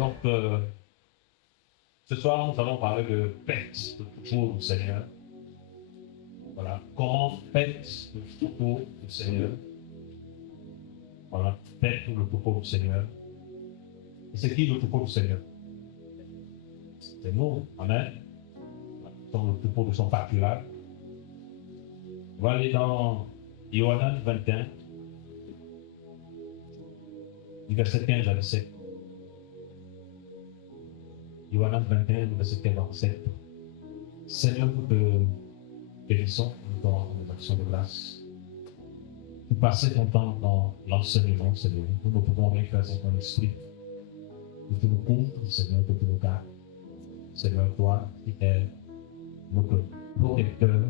Donc, ce soir, nous allons parler de paix, le troupeau du Seigneur. Voilà. Comment paix le troupeau du Seigneur. Voilà. Paix le troupeau du Seigneur. Et c'est qui le troupeau du Seigneur? C'est nous. Amen. Nous sommes le troupeau de son pâturage. On va aller dans Yohanan 21, du verset 15 à 17. Yohanan 21, du verset 15 à 17. Seigneur, nous te bénissons dans nos actions de grâce. Nous passons ton temps dans l'enseignement, Seigneur. Nous ne pouvons rien faire sans ton esprit. Nous te nous comptes, Seigneur, que tu nous gardes. Seigneur, toi qui es notre protecteur,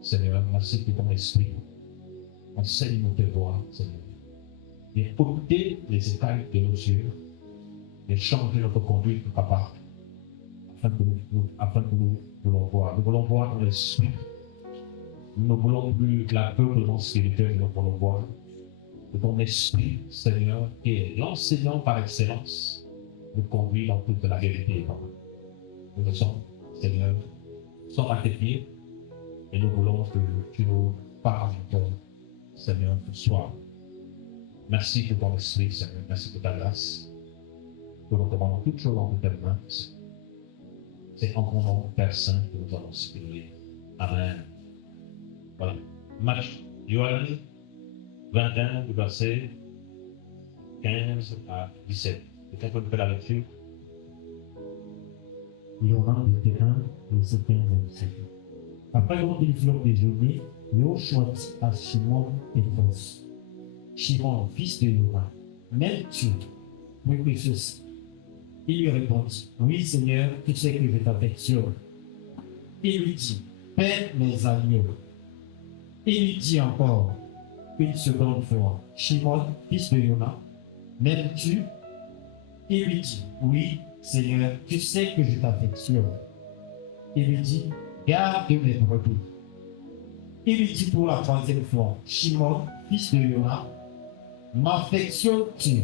Seigneur, merci pour ton esprit. Enseigne-nous tes voies, Seigneur. Et ôter les écailles de nos yeux, et changer notre conduite, Papa, afin que nous voulons voir. Nous voulons voir dans l'esprit. Nous ne voulons plus l'aveuglement spirituel, nous voulons voir que ton esprit, Seigneur, qui est l'enseignant par excellence, nous conduit dans toute la vérité. Nous le sommes, Seigneur, nous sommes à tes pieds et nous voulons que tu nous parles encore, Seigneur, ce soir. Merci pour ton esprit, Seigneur. Merci pour ta grâce. Nous recommandons toutes choses en tes mains. C'est en ton nom, Père Saint, que nous allons se prier. Amen. Voilà. Marc, Yohann 21, du verset 15 à 17. Quelqu'un peut nous faire la lecture? Yohann 21, verset 15 à 17. Après quand ils furent déjeunés, Yoshua dit à Shimon Pétros, Shimon, fils de Yohann, m'aimes-tu plus que ceci? Il lui répondit, oui Seigneur, tu sais que je t'affectionne. Il lui dit, paie mes agneaux. Il lui dit encore une seconde fois, Shimon, fils de Yohann, m'aimes-tu? Il lui dit, oui Seigneur, tu sais que je t'affectionne. Il lui dit, garde mes brebis. Il lui dit pour la troisième fois, Shimon, fils de Yohann, m'affectionnes-tu?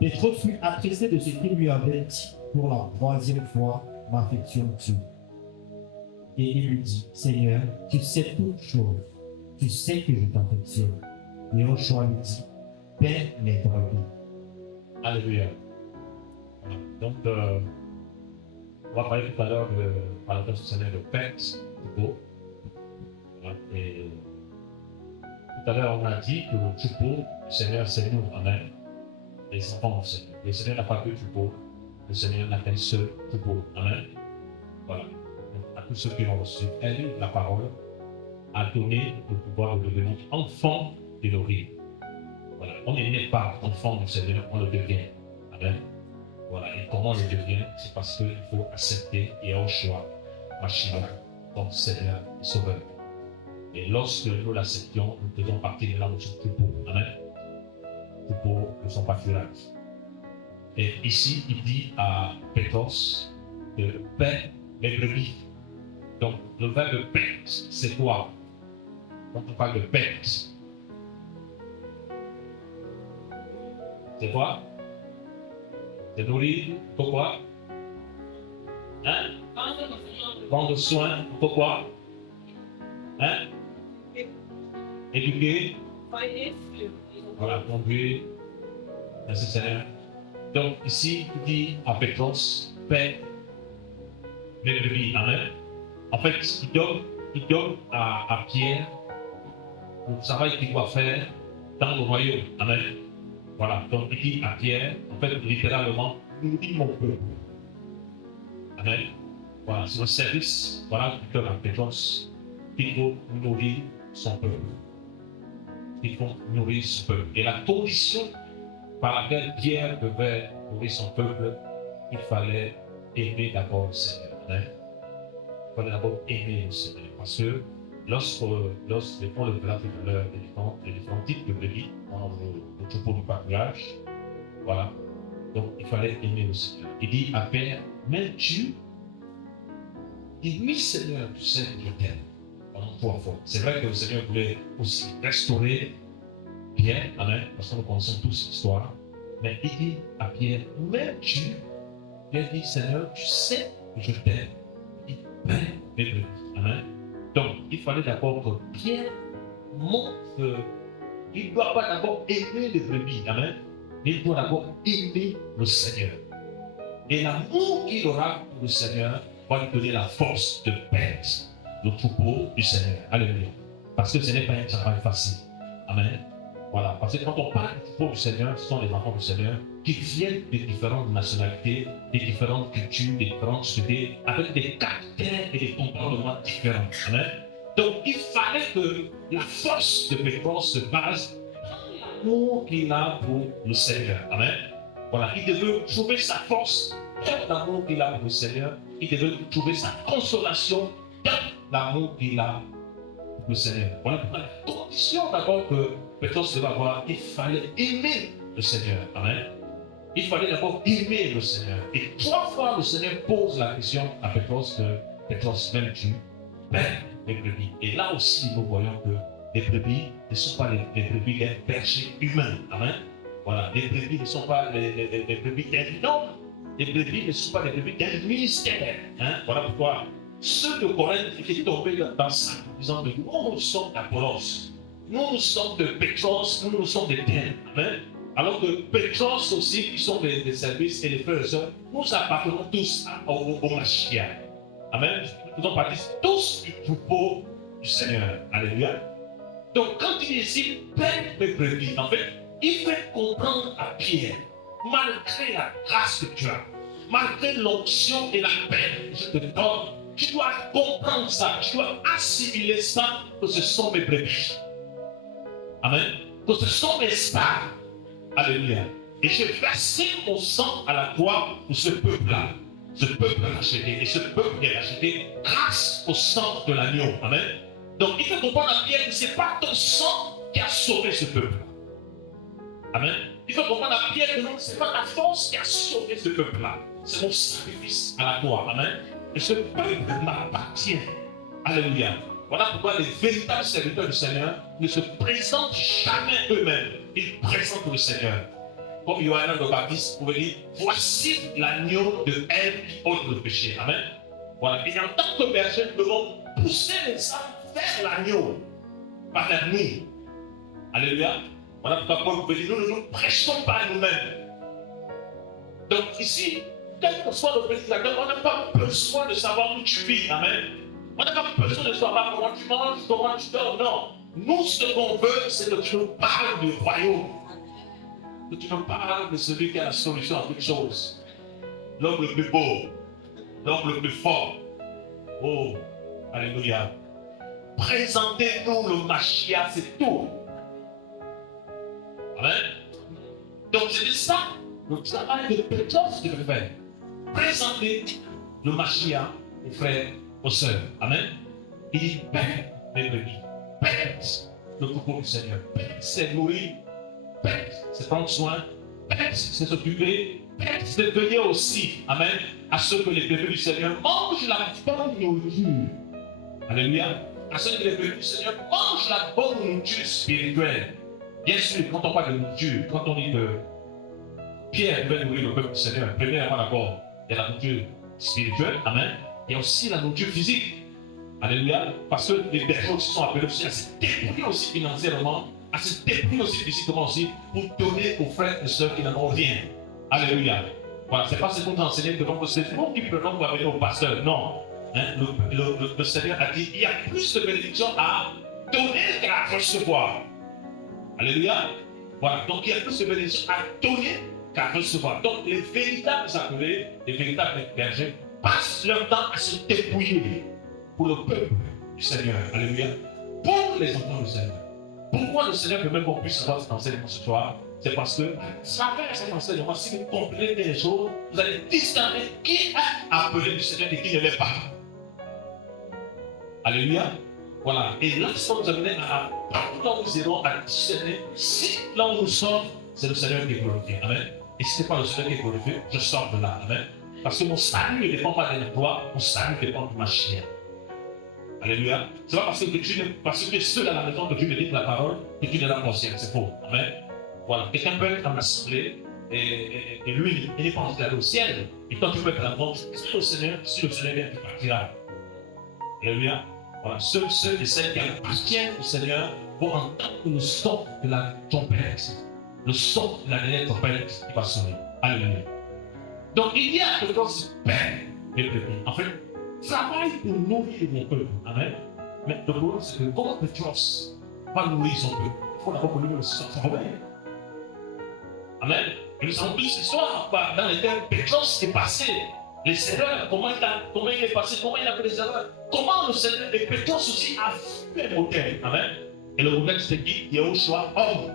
Pétros fut attristé de ce qu'il lui avait dit pour la troisième fois, m'affectionnes-tu? Et il lui dit, Seigneur, tu sais toutes choses, tu sais que je t'affectionne. Et Yoshua lui dit, paie mes brebis. Alléluia. Voilà. Donc, on va parler tout à l'heure par la place du Seigneur de paix, troupeau. Voilà. Et tout à l'heure, on a dit que le troupeau, le Seigneur, c'est nous. Amen. Les enfants du Seigneur. Le Seigneur n'a pas que troupeau. Le Seigneur n'a qu'un seul troupeau. Amen. Voilà. Donc, à tous ceux qui ont reçu, elle, la parole, a donné le pouvoir de devenir enfant de l'origine. Voilà. On n'est pas enfant du Seigneur, on le devient. Amen. Voilà. Et comment on le devient? C'est parce qu'il faut accepter Yahushua, Mashiach, comme Seigneur et Sauveur. Et lorsque nous l'acceptions, nous faisons partie de là de son troupeau. Amen. Troupeau de son pâturage. Et ici, il dit à Pétros de paie mes brebis. Donc, le verbe paix, c'est quoi? Quand on parle de paix, c'est quoi? C'est nourrir, pourquoi? Hein? Prendre soin, pourquoi? Hein? Éduquer, voilà, conduire, nécessaire. Donc ici, il dit à Pétros, paie mes brebis. Amen. En fait, il donne à Pierre le travail qu'il doit faire dans le royaume. Amen. Voilà, donc il dit à Pierre, en fait, littéralement, nourris mon peuple. Amen. Voilà, c'est le service, voilà, du cœur à Pétros. Il faut nourrir son peuple. Il faut nourrir son peuple. Et la condition par laquelle Pierre devait nourrir son peuple, il fallait aimer d'abord le Seigneur. Amen. Il fallait d'abord aimer le Seigneur. Parce que lorsqu'on le verra tout à l'heure, les différents types de brebis dans le troupeau du pâturage, voilà. Donc il fallait aimer le Seigneur. Il dit à Père, m'aimes-tu? Il dit, oui Seigneur, tu sais que je t'aime. Pendant 3 fois. C'est vrai que le Seigneur voulait aussi restaurer Pierre, amen, parce que nous connaissons tous cette histoire. Mais il dit à Pierre, même tu, Pierre dit, Seigneur, tu sais que je t'aime. Il dit, paie mes brebis. Amen. Donc, il fallait d'abord que Pierre montre qu'il ne doit pas d'abord aimer les brebis. Amen. Mais il doit d'abord aimer le Seigneur. Et l'amour qu'il aura pour le Seigneur va lui donner la force de perdre le troupeau du Seigneur. Alléluia. Parce que ce n'est pas un travail facile. Amen. Voilà. Parce que quand on parle du troupeau du Seigneur, ce sont les enfants du Seigneur qui viennent de différentes nationalités, des différentes cultures, des différentes sociétés, avec des caractères et des comportements différents. Amen. Donc il fallait que la force de Pétros se base dans l'amour qu'il a pour le Seigneur. Amen. Voilà, il devait trouver sa force dans l'amour qu'il a pour le Seigneur. Il devait trouver sa consolation dans l'amour qu'il a pour le Seigneur. Voilà pourquoi la condition d'abord que Pétros devait avoir, il fallait aimer le Seigneur. Amen. Il fallait d'abord aimer le Seigneur. Et 3 fois le Seigneur pose la question à Pétros que Pétros, m'aimes-tu? Les brebis. Et là aussi, nous voyons que les brebis ne sont pas les brebis des bergers humains. Amen. Voilà, les brebis ne sont pas les brebis d'un homme. Les brebis ne sont pas les brebis d'un ministère. Hein? Voilà pourquoi ceux de Corinthe étaient tombés dans ça, disant que nous sommes d'Apollos, nous sommes de Pétros, nous sommes de Thènes. Amen. Alors que Pétros aussi, qui sont des services et des frères et sœurs, nous appartenons tous au Mashiach. Amen. Nous faisons partie tous du troupeau du Seigneur. Alléluia. Donc quand il est ici, peine mes brebis, en fait, il fait comprendre à Pierre, malgré la grâce que tu as, malgré l'onction et la paix que je te donne, tu dois comprendre ça, tu dois assimiler ça, que ce sont mes brebis. Amen. Que ce sont mes stars. Alléluia. Et j'ai versé mon sang à la croix pour ce peuple-là. Ce peuple racheté. Et ce peuple est racheté grâce au sang de l'agneau. Amen. Donc il faut comprendre à Pierre que ce n'est pas ton sang qui a sauvé ce peuple. Amen. Il faut comprendre à Pierre que non, ce n'est pas ta force qui a sauvé ce peuple-là. C'est mon sacrifice à la croix. Amen. Et ce peuple m'appartient. Alléluia. Voilà pourquoi les véritables serviteurs du Seigneur ne se présentent jamais eux-mêmes. Ils présentent le Seigneur. Comme Yohanan le Baptiste pouvait dire, voici l'agneau de elle qui ôte le péché. Amen. Voilà. Et en tant que berger, nous devons pousser les âmes vers l'agneau, pas vers nous. Alléluia. Voilà pourquoi Paul pouvait dire, nous ne nous prêchons pas à nous-mêmes. Donc ici, quel que soit le prédicateur, on n'a pas besoin de savoir où tu vis. Amen. On n'a pas besoin de savoir comment tu manges, comment tu dors. Non. Nous, ce qu'on veut, c'est que tu nous parles du royaume. Que tu nous parles de celui qui a la solution à toutes choses. L'homme le plus beau, l'homme le plus fort. Oh, alléluia. Présentez-nous le Mashiach, c'est tout. Amen. Donc c'est ça le travail de Pétros qui veut faire. Présenter le Mashiach aux frères, aux sœurs. Amen. Il dit, paix mes brebis. Paix le troupeau du Seigneur. Paix c'est nourrir. Paix c'est prendre soin. Paix c'est s'occuper. Paix c'est venir aussi. Amen. À ceux que les bébés du Seigneur mangent la bonne nourriture. Alléluia. À ceux que les bébés du Seigneur mangent la bonne nourriture spirituelle. Bien sûr, quand on parle de nourriture, quand on dit que Pierre devait nourrir le peuple du Seigneur, premièrement d'abord, il y a la nourriture spirituelle, amen, et aussi la nourriture physique. Alléluia. Parce que les bergers aussi sont appelés aussi à se dépouiller aussi financièrement, à se dépouiller aussi physiquement aussi, pour donner aux frères et sœurs qui n'en ont rien. Alléluia. Voilà, c'est pas ce qu'on enseigne que c'est nous qui prenons pour amener au pasteur. Non. Hein, le Seigneur a dit, il y a plus de bénédictions à donner qu'à recevoir. Alléluia. Voilà, donc il y a plus de bénédictions à donner qu'à recevoir. Donc les véritables appelés, les véritables bergers, passent leur temps à se dépouiller pour le peuple du Seigneur. Alléluia. Pour les enfants du Seigneur. Pourquoi le Seigneur veut même qu'on puisse avoir cet enseignement ce soir? C'est parce que, à travers cet enseignement, si vous comprenez les choses, vous allez distinguer qui est appelé du Seigneur et qui ne l'est pas. Alléluia. Voilà. Et là, ça nous amène à partout là où nous irons à discerner si là où nous sommes, c'est le Seigneur qui est glorifié. Amen. Et si ce n'est pas le Seigneur qui est glorifié, je sors de là. Amen. Parce que mon salut ne dépend pas de l'emploi, mon salut dépend de ma chair. Alléluia. C'est pas parce que ceux à la maison que Dieu me dit la parole que tu n'es pas conscient. C'est faux. Amen. Voilà. Quelqu'un peut être en assemblée et lui, il n'est pas entré au ciel. Et toi, tu peux être la grande. Si le Seigneur vient, tu partiras. Alléluia. Voilà, ceux et celles qui appartiennent au Seigneur vont entendre le son de la trompette. Le son de la dernière trompette qui va sonner. Alléluia. Donc, il y a quelque chose de paix. En fait, travaille pour nourrir mon peuple. Amen. Mais le problème, c'est que comment Pétros va nourrir son peuple? Il faut d'abord que lui se sente mauvais. Amen. Et nous avons plus l'histoire dans lesquelles Pétros est passé. Les erreurs, comment il est passé, comment il a fait les erreurs, comment le Seigneur et Pétros aussi a vu un modèle. Amen. Et le modèle, c'est qui? Yahushua, homme.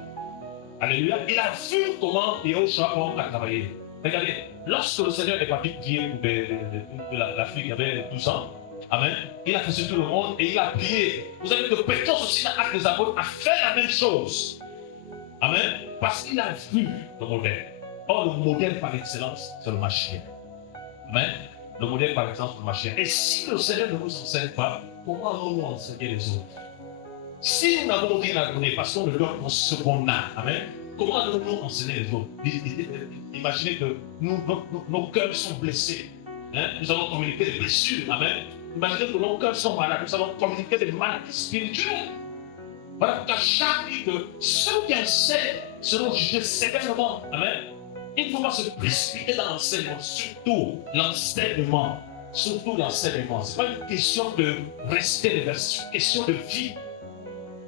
Alléluia. Il a vu comment Yahushua, homme, a travaillé. Regardez, lorsque le Seigneur est parti prier pour la fille qui avait 12 ans, amen, il a fait sur tout le monde et il a prié. Vous savez que Pétros aussi, dans l'Acte des Apôtres, a fait la même chose. Amen. Parce qu'il a vu le modèle. Or, le modèle par excellence, c'est le Mashiach. Amen. Le modèle par excellence, c'est le Mashiach. Et si le Seigneur ne nous enseigne pas, comment allons-nous enseigner les autres? Si nous n'avons rien à donner, parce qu'on ne donne que ce qu'on a, amen, comment allons-nous enseigner les autres? Imaginez que nos cœurs sont blessés. Hein? Nous allons communiquer des blessures. Amen. Imaginez que nos cœurs sont malades. Nous allons communiquer des maladies spirituelles. Voilà, car chaque vie que ceux qui enseignent seront jugés sévèrement. Amen. Il ne faut pas se précipiter dans l'enseignement, surtout l'enseignement. Surtout l'enseignement. Ce n'est pas une question de rester les versets, c'est une question de vie.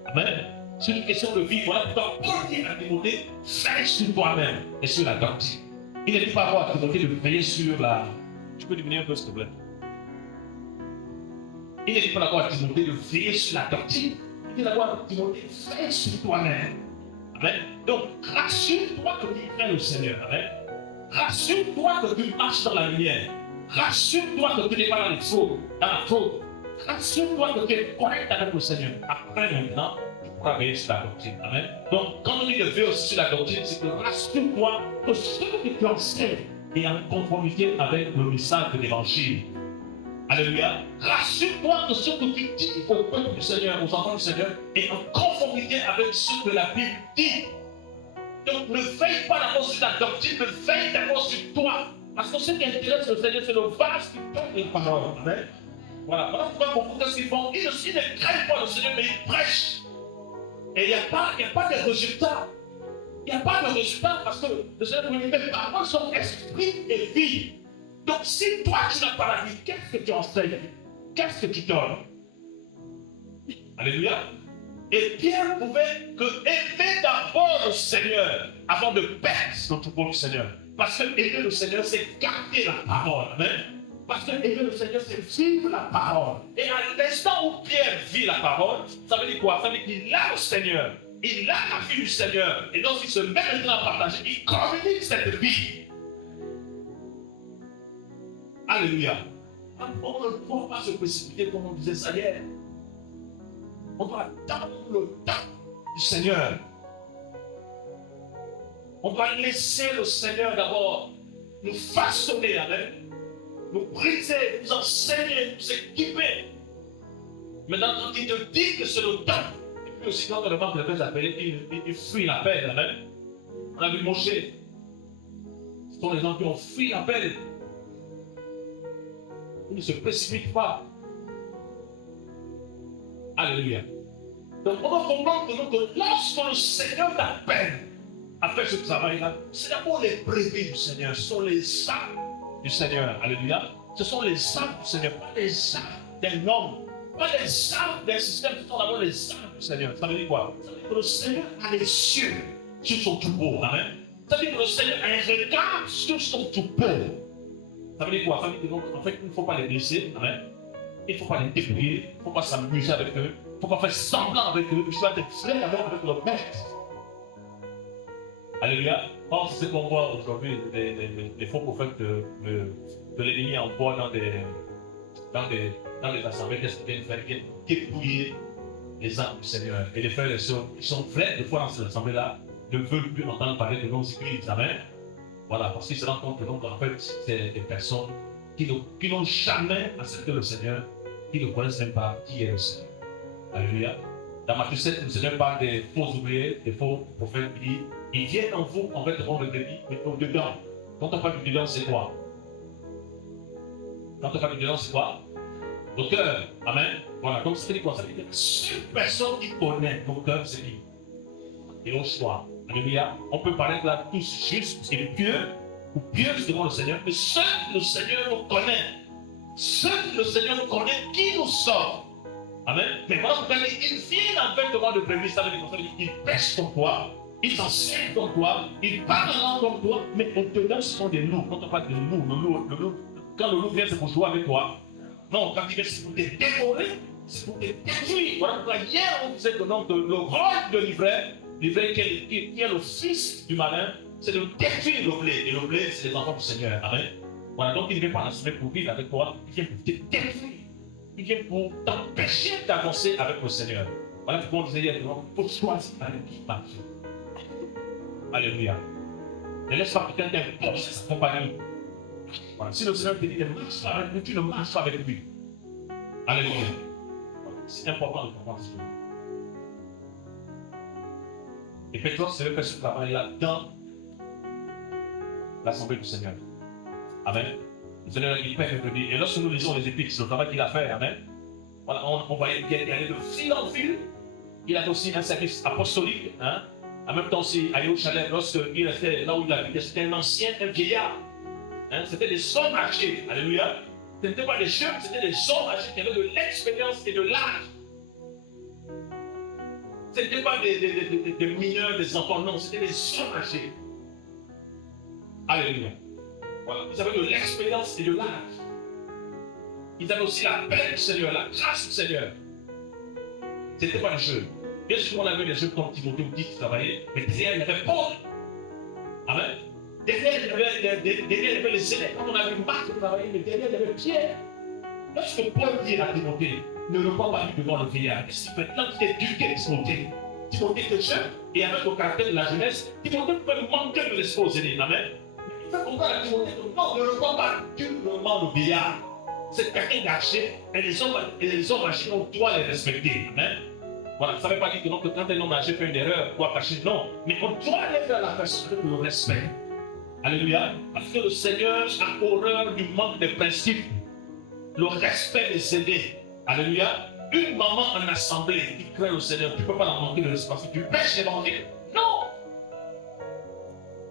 Amen. C'est une question de vie. Voilà pourquoi Paul dit à Timothée, veille sur toi-même et sur la doctrine. Il ne dit pas à Timothée de veiller sur la. Tu peux diminuer un peu, s'il te plaît. Il ne dit pas d'abord à Timothée de veiller sur la doctrine. Il dit d'abord à Timothée, veille sur toi-même. Amen. Donc, rassure-toi que tu crains le Seigneur. Amen. Rassure-toi que tu marches dans la lumière. Rassure-toi que tu n'es pas dans les fautes, dans la faute. Rassure-toi que tu es correct avec le Seigneur. Après, maintenant, tu pourras veiller sur la doctrine. Amen. Donc, quand on dit de veiller aussi sur la doctrine, c'est que rassure-toi que ce que tu enseignes est en conformité avec le message de l'Évangile. Alléluia. Rassure-toi que ce que tu dis au peuple du Seigneur, aux enfants du Seigneur, est en conformité avec ce que la Bible dit. Donc, ne veille pas d'abord sur la doctrine, ne veille d'abord sur toi. Parce que ce qui intéresse le Seigneur, c'est le vase qui porte les paroles. Amen. Voilà pourquoi beaucoup de ce qu'ils font, ils ne craignent pas le Seigneur, mais ils prêchent. Et il n'y a pas de résultat. Il n'y a pas de résultat parce que le Seigneur nous dit, mes paroles sont esprit et vie. Donc si toi tu n'as pas la vie, qu'est-ce que tu enseignes? Qu'est-ce que tu donnes? Alléluia. Et Pierre pouvait aimer d'abord le Seigneur avant de perdre notre troupeau du Seigneur. Parce que aimer le Seigneur, c'est garder la parole. Amen. Parce que aimer le Seigneur, c'est vivre la parole. Et à l'instant où Pierre vit la parole, ça veut dire quoi? Ça veut dire qu'il a le Seigneur. Il a la vie du Seigneur. Et donc il se met maintenant à partager. Il communique cette vie. Alléluia. On ne doit pas se précipiter comme on disait ça hier. On doit attendre le temps du Seigneur. On doit laisser le Seigneur d'abord nous façonner, amen, nous briser, nous enseigner, nous équiper. Maintenant, quand il te dit que c'est le temps, et puis aussi quand le manque de paix appelé, il fuit la paix, amen. On a vu Moshe. Ce sont les gens qui ont fui la paix. Ils ne se précipitent pas. Alléluia. Donc on doit comprendre que lorsque le Seigneur t'appelle à faire ce travail-là, c'est d'abord les brebis du Seigneur, ce sont les âmes du Seigneur. Alléluia. Ce sont les âmes du Seigneur, pas les âmes d'un homme, pas les âmes d'un système, ce sont d'abord les âmes du Seigneur. Ça veut dire quoi? Ça veut dire que le Seigneur a les cieux sur son troupeau. Amen. Ça veut dire que le Seigneur a un regard sur son troupeau. Ça veut dire quoi? Ça veut dire qu'en fait, il ne faut pas les blesser. Amen. Il ne faut pas les dépouiller. Il ne faut pas s'amuser avec eux. Il ne faut pas faire semblant avec eux. Il faut être frère avec le Maître. Alléluia. Or, c'est ce qu'on voit aujourd'hui, des faux prophètes de l'ennemi envoient dans les assemblées. Qu'est-ce qu'ils viennent faire? Ils viennent dépouiller les âmes du Seigneur. Et les frères et les sœurs, ils sont frères, des fois dans cette assemblée-là, ne veulent plus entendre parler de nos églises. Amen. Voilà, parce qu'ils se rendent compte que donc, en fait, c'est des personnes qui n'ont jamais accepté le Seigneur, qui ne connaissent même pas qui est le Seigneur. Alléluia. Dans Matthieu 7, le Seigneur parle des faux ouvriers, des faux prophètes, il dit Il vient en vous, en fait, devant le brebis, mais au-dedans. Quand on parle du dedans, c'est quoi? Quand on parle du dedans, c'est quoi? Au cœur. Amen. Voilà, donc c'est quoi? Ça veut dire que la seule personne qui connaît nos cœurs, c'est lui. Et au choix. Alléluia. On peut paraître là tous justes et pieux, ou pieux devant le Seigneur, mais seul le Seigneur nous connaît. Seul le Seigneur nous connaît qui nous sort. Amen. Mais voilà, vous allez, il vient en fait devant le brebis, ça veut dire qu'il pêche comme toi, il s'enseigne comme toi, il parle en langue comme toi, mais au-dedans, ce sont des loups. Quand on parle de loup, quand le loup vient, c'est pour jouer avec toi. Non, quand il vient, c'est pour te dévorer, c'est pour te détruire. Voilà pourquoi hier, on disait que donc, le rôle de l'ivraie qui est le fils du malin, c'est de détruire le blé. Et le blé, c'est les enfants du Seigneur. Amen. Voilà, donc il ne vient pas la pour vivre avec toi, il vient pour te détruire. Il vient pour t'empêcher d'avancer avec le Seigneur. Voilà pourquoi on disait hier, il faut choisir avec qui marcher. Alléluia. Ne laisse pas quelqu'un t'imposer sa compagnie. Voilà. Si le Seigneur te dit de marcher avec lui, tu ne marches pas avec lui. Alléluia. Voilà. C'est important de comprendre ça. Et Pétros se fait ce travail-là dans l'assemblée du Seigneur. Amen. Le Seigneur a dit Père et Dieu. Et lorsque nous lisons les épîtres, c'est le travail qu'il a fait. Amen. Voilà, on voyait qu'il allait de fil en fil. Il a aussi un service apostolique. Hein. En même temps aussi, à Yerushalem, lorsqu'il était là où il habitait, c'était un ancien, un vieillard. Hein. C'était des hommes âgés. Alléluia. Ce n'étaient pas des jeunes, c'était des hommes âgés qui avaient de l'expérience et de l'âge. Ce n'étaient pas des mineurs, des enfants, non, c'était des hommes âgés. Alléluia. Voilà. Ils avaient de l'expérience et de l'âge. Ils avaient aussi la paix du Seigneur, la grâce du Seigneur. Ce n'était pas des jeunes. Bien sûr, on avait des jeunes comme Timothée ou qui travaillaient, mais derrière, il y avait Paul. Amen. Derrière, il y avait les élèves. Quand on avait Marc qui travaillait, mais derrière, il y avait Pierre. Lorsque Paul dit à Timothée, ne le vois pas devant le vieillard, qu'est-ce qu'il fait? Quand il éduquait Timothée, Timothée était jeune et avec le caractère de la jeunesse, Timothée peut manquer de l'exposer. Amen. Il fait comprendre à Timothée que non, ne le vois pas durement le vieillard. C'est quelqu'un d'âgé et les hommes âgés, on doit les respecter. Amen. Voilà, ça ne veut pas dire que, donc, quand un homme âgé fait une erreur, on doit cacher. Non, mais on doit aller vers la personne avec le respect. Alléluia. Parce que le Seigneur a horreur du manque de principes. Le respect des aînés. Alléluia. Une maman en assemblée qui craint le Seigneur, tu ne peux pas la manquer de respect parce que tu pêches l'évangile. Non.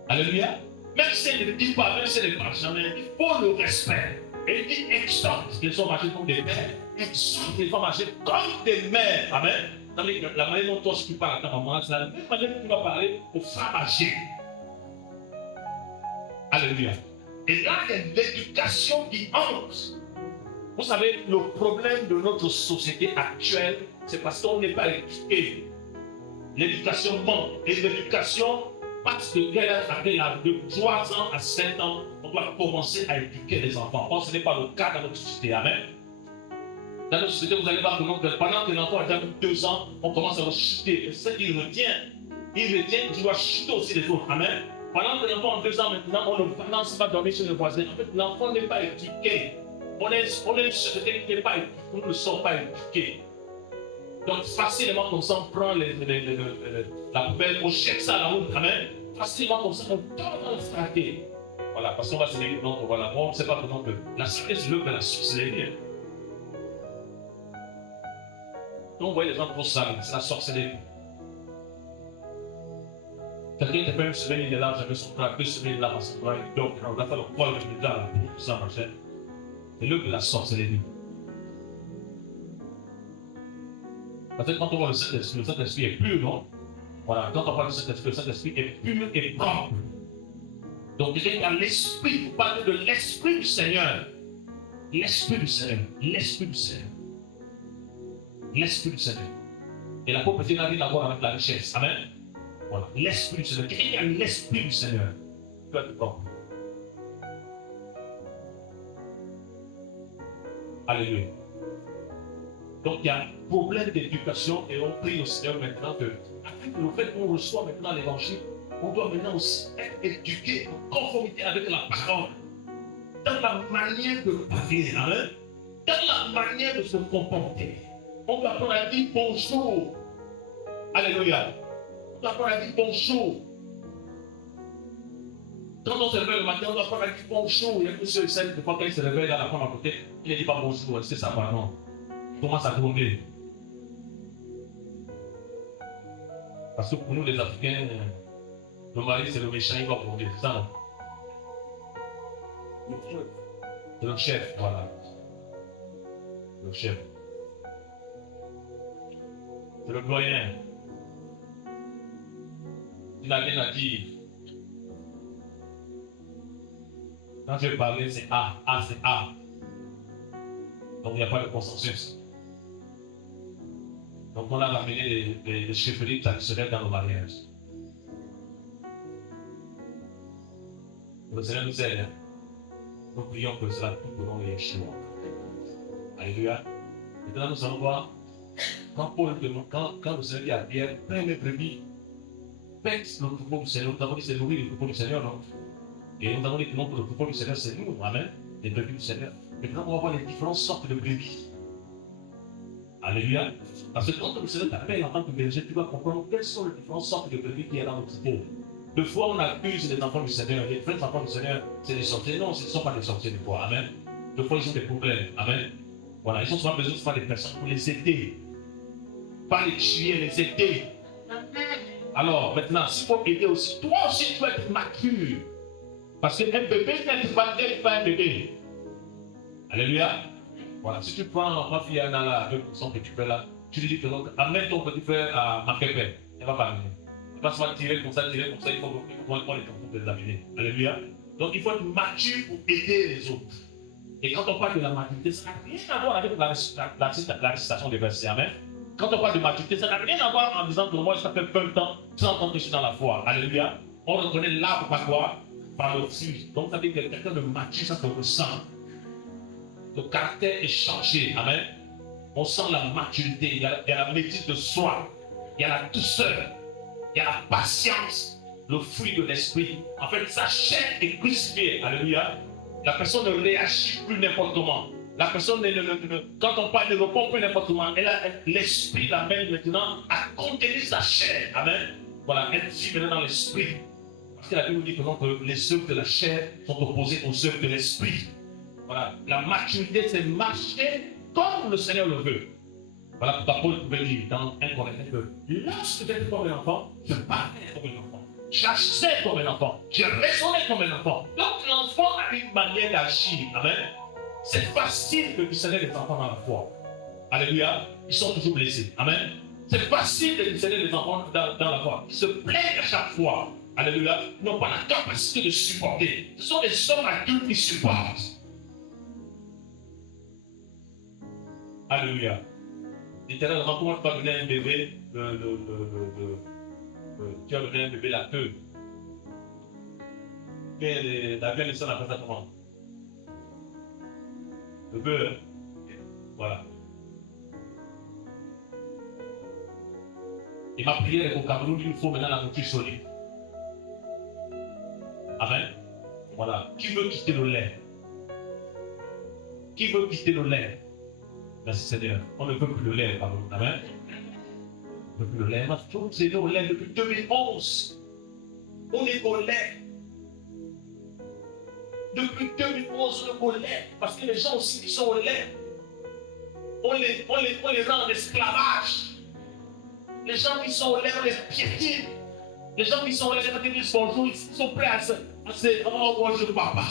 Alléluia. Même si elle ne dit pas, même si elle ne parle jamais, il faut le respect. Et il dit exhorte les hommes âgés comme des mères, exhorte les femmes âgées comme des mères. Amen. La manière dont toi tu parles à ta maman, c'est la même manière que tu vas parler aux femmes âgées. Alléluia. Et là, il y a l'éducation qui entre. Vous savez, le problème de notre société actuelle, c'est parce qu'on n'est pas éduqué. L'éducation manque. Et l'éducation, parce que quel âge après l'âge de 3 ans à 7 ans, on doit commencer à éduquer les enfants. Or, ce n'est pas le cas dans notre société. Amen. Dans notre société, vous allez voir que pendant que l'enfant a déjà 2 ans, on commence à le chuter. Et c'est ce qu'il retient. Il retient, il doit chuter aussi les autres. Amen. Pendant que l'enfant a 2 ans maintenant, on ne balance pas dormir chez le voisin. En fait, l'enfant n'est pas éduqué. On est une société qui n'est pas éduquée. Nous ne sommes pas éduqués. Donc, facilement, comme ça, on prend la poubelle, on jette ça à la route. Amen. Facilement, comme ça, on tombe dans le straté. Voilà, parce qu'on va se dire, non, voilà, on ne sait pas comment que la société se lève à la sorcellerie. Donc, vous voyez les gens pour ça, c'est la sorcellerie. Quelqu'un qui fait une semaine, il est là, j'avais son frère, 2 semaines, il est là, parce que donc, on a fait le poil de l'État, là, pour ça marchait. C'est l'œuvre de la sorcellerie. Parce que quand on voit le Saint-Esprit est pur, non? Voilà, quand on parle du Saint-Esprit, le Saint-Esprit est pur et propre. Donc, quelqu'un qui a l'Esprit, vous parlez de l'Esprit du Seigneur. L'Esprit du Seigneur. L'Esprit du Seigneur. L'Esprit du Seigneur. Et la pauvreté n'a rien à voir avec la richesse. Amen. Voilà, l'Esprit du Seigneur. Quelqu'un qui a l'Esprit du Seigneur peut être propre. Alléluia. Donc il y a un problème d'éducation et on prie au Seigneur maintenant que, avec le fait qu'on reçoit maintenant l'évangile, on doit maintenant aussi être éduqué en conformité avec la parole, dans la manière de parler, hein? Dans la manière de se comporter. On doit apprendre à dire bonjour. Alléluia. On doit apprendre à dire bonjour. Quand on se réveille le matin, on doit prendre un petit bonjour. Il y a tous ceux et celles qui, quand ils se réveillent dans la femme à côté, il ne dit pas bonjour, est-ce que ça va? Non. Il commence à gronder. Parce que pour nous, les Africains, le mari, c'est le méchant, il va gronder. C'est ça, non? C'est le chef, voilà. Le chef. C'est le doyen. Il n'a rien à dire. Quand je vais parler, c'est A. A, c'est A. Donc il n'y a pas de consensus. Donc on a ramené les chefferies traditionnelles dans nos mariages. Le Seigneur nous aide. Nous prions que cela tout au long de Yeshua. Alléluia. Maintenant nous allons voir quand Paul demande, quand le Seigneur dit à Pierre, paie mes brebis, paie le troupeau du Seigneur. Nous avons dit c'est nourrir le troupeau du Seigneur, non? Et nous avons dit que non, le troupeau du Seigneur, c'est nous, amen, les brebis du Seigneur. Maintenant, on va voir les différentes sortes de brebis. Alléluia. Parce que quand le Seigneur t'appelle en tant que berger, tu vas comprendre quelles sont les différentes sortes de brebis qu'il y a dans notre troupeau. Deux fois, on accuse les enfants du Seigneur. Les vrais enfants du Seigneur, c'est des sorciers. Non, ce ne sont pas des sorciers des fois. Amen. Deux fois, ils ont des problèmes. Amen. Voilà, ils ont souvent besoin de faire des personnes pour les aider. Pas les tuer, les aider. Alors, maintenant, s'il faut aider aussi, toi aussi, tu dois être mature. Parce qu'un bébé n'est pas un bébé. Alléluia. Voilà, si tu prends ma fille Anna là, avec son petit frère là, tu lui dis que donc, amène ton petit frère à ma pépé. Elle va pas amener. Elle va se tirer comme ça, il faut qu'on les trouve de les amener. Alléluia. Donc il faut être mature pour aider les autres. Et quand on parle de la maturité, ça n'a rien à voir avec la récitation des versets. Amen. Quand on parle de maturité, ça n'a rien à voir en disant que moi, ça fait peu de temps, 30 ans que je suis dans la foi. Alléluia. On reconnaît l'arbre par quoi? Par le fruit. Donc ça veut dire que quelqu'un de mature, ça se ressent. Le caractère est changé. Amen. On sent la maturité. Il y a la maîtrise de soi. Il y a la douceur. Il y a la patience. Le fruit de l'esprit. En fait, sa chair est crucifiée. Alléluia. La personne ne réagit plus n'importe comment. La personne, quand on parle, ne répond plus n'importe comment. L'esprit l'amène maintenant à contenir sa chair. Amen. Voilà, elle vit maintenant dans l'esprit. Parce que la Bible dit que les œuvres de la chair sont opposées aux œuvres de l'esprit. Voilà, la maturité, c'est marcher comme le Seigneur le veut. Voilà pourquoi Paul pouvait dire dans 1 Corinthiens que lorsque j'étais comme un enfant, je parlais comme un enfant. J'agissais comme un enfant. Je raisonnais comme un enfant. Donc l'enfant a une manière d'agir. Amen. C'est facile de discerner les enfants dans la foi. Alléluia. Ils sont toujours blessés. Amen. C'est facile de discerner les enfants dans la foi. Ils se plaignent à chaque fois. Alléluia. Ils n'ont pas la capacité de supporter. Ce sont des hommes adultes qui supportent. Alléluia. L'Éternel ne recommande pas donner un bébé, tu as donné un bébé la queue. La viande, ça appelle ça comment? Le beurre. Voilà. Et ma prière est qu'au Cameroun, il nous faut maintenant la nourriture solide. Amen. Voilà. Qui veut quitter le lait? Qui veut quitter le lait? Merci Seigneur. On ne veut plus le lait, pardon. Amen. On ne veut plus le lait. C'est au lait depuis 2011. On est au lait. Depuis 2011, on est au lait. Parce que les gens aussi qui sont au lait, on les rend en esclavage. Les gens qui sont au lait, on les piétine. Les gens qui sont au lait, quand ils disent bonjour, ils sont prêts à se oh, bonjour papa.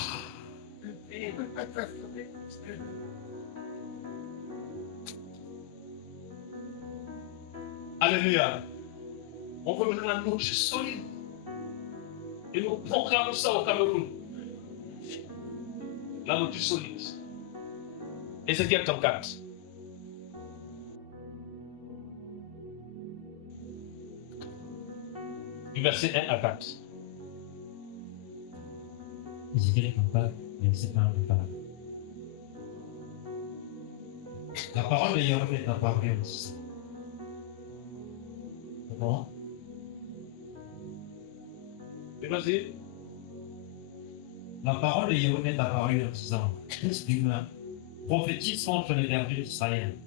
Alléluia. On veut maintenant la nourriture solide. Et nous proclamons ça au Cameroun. La nourriture solide. Ézéchiel 34. Du verset 1 à 4. Ézéchiel 34, verset 1 à 4. La parole de Yahweh est apparue aussi. Comment? Et vas-y. La parole de Yahweh est apparue en disant, Fils d'humain, prophétise contre les bergers d'Israël.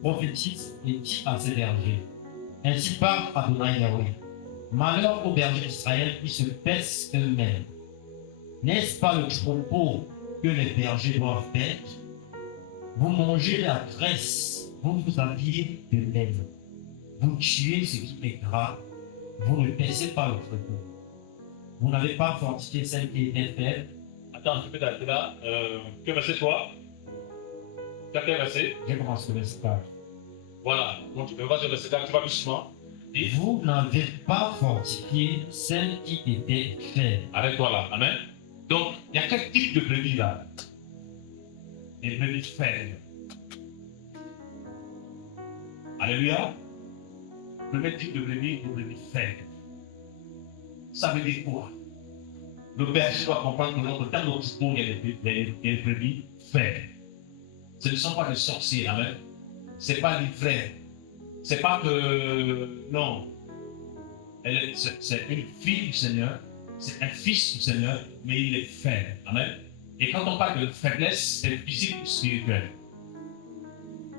Prophétise et dis à ces bergers. Ainsi parle Adonai Yahweh. Malheur aux bergers d'Israël qui se paissent eux-mêmes. N'est-ce pas le troupeau que les bergers doivent mettre? Vous mangez la graisse, vous vous habillez de laine. Vous tuez ce qui est gras, vous ne paissez pas le troupeau. Vous n'avez pas fortifié celle qui était faible. Attends, tu peux t'arrêter là. Que verset toi? T'as quel verset? J'ai commencé le verset 4. Voilà. Donc tu peux voir sur le verset 4, tu vas doucement. Et vous n'avez pas fortifié celle qui était faible. Arrête-toi là. Amen. Donc, il y a quel type de brebis là? Les brebis faibles. Alléluia. Le premier type de brebis, les brebis faibles. Ça veut dire quoi? Le berger doit comprendre que dans le temps de troupeau, il y a des brebis faibles. Ce ne sont pas des sorciers, amen. Ce n'est pas des frères. Ce n'est pas que. Non. C'est une fille du Seigneur, c'est un fils du Seigneur, mais il est faible. Amen. Et quand on parle de faiblesse, c'est physique ou spirituel?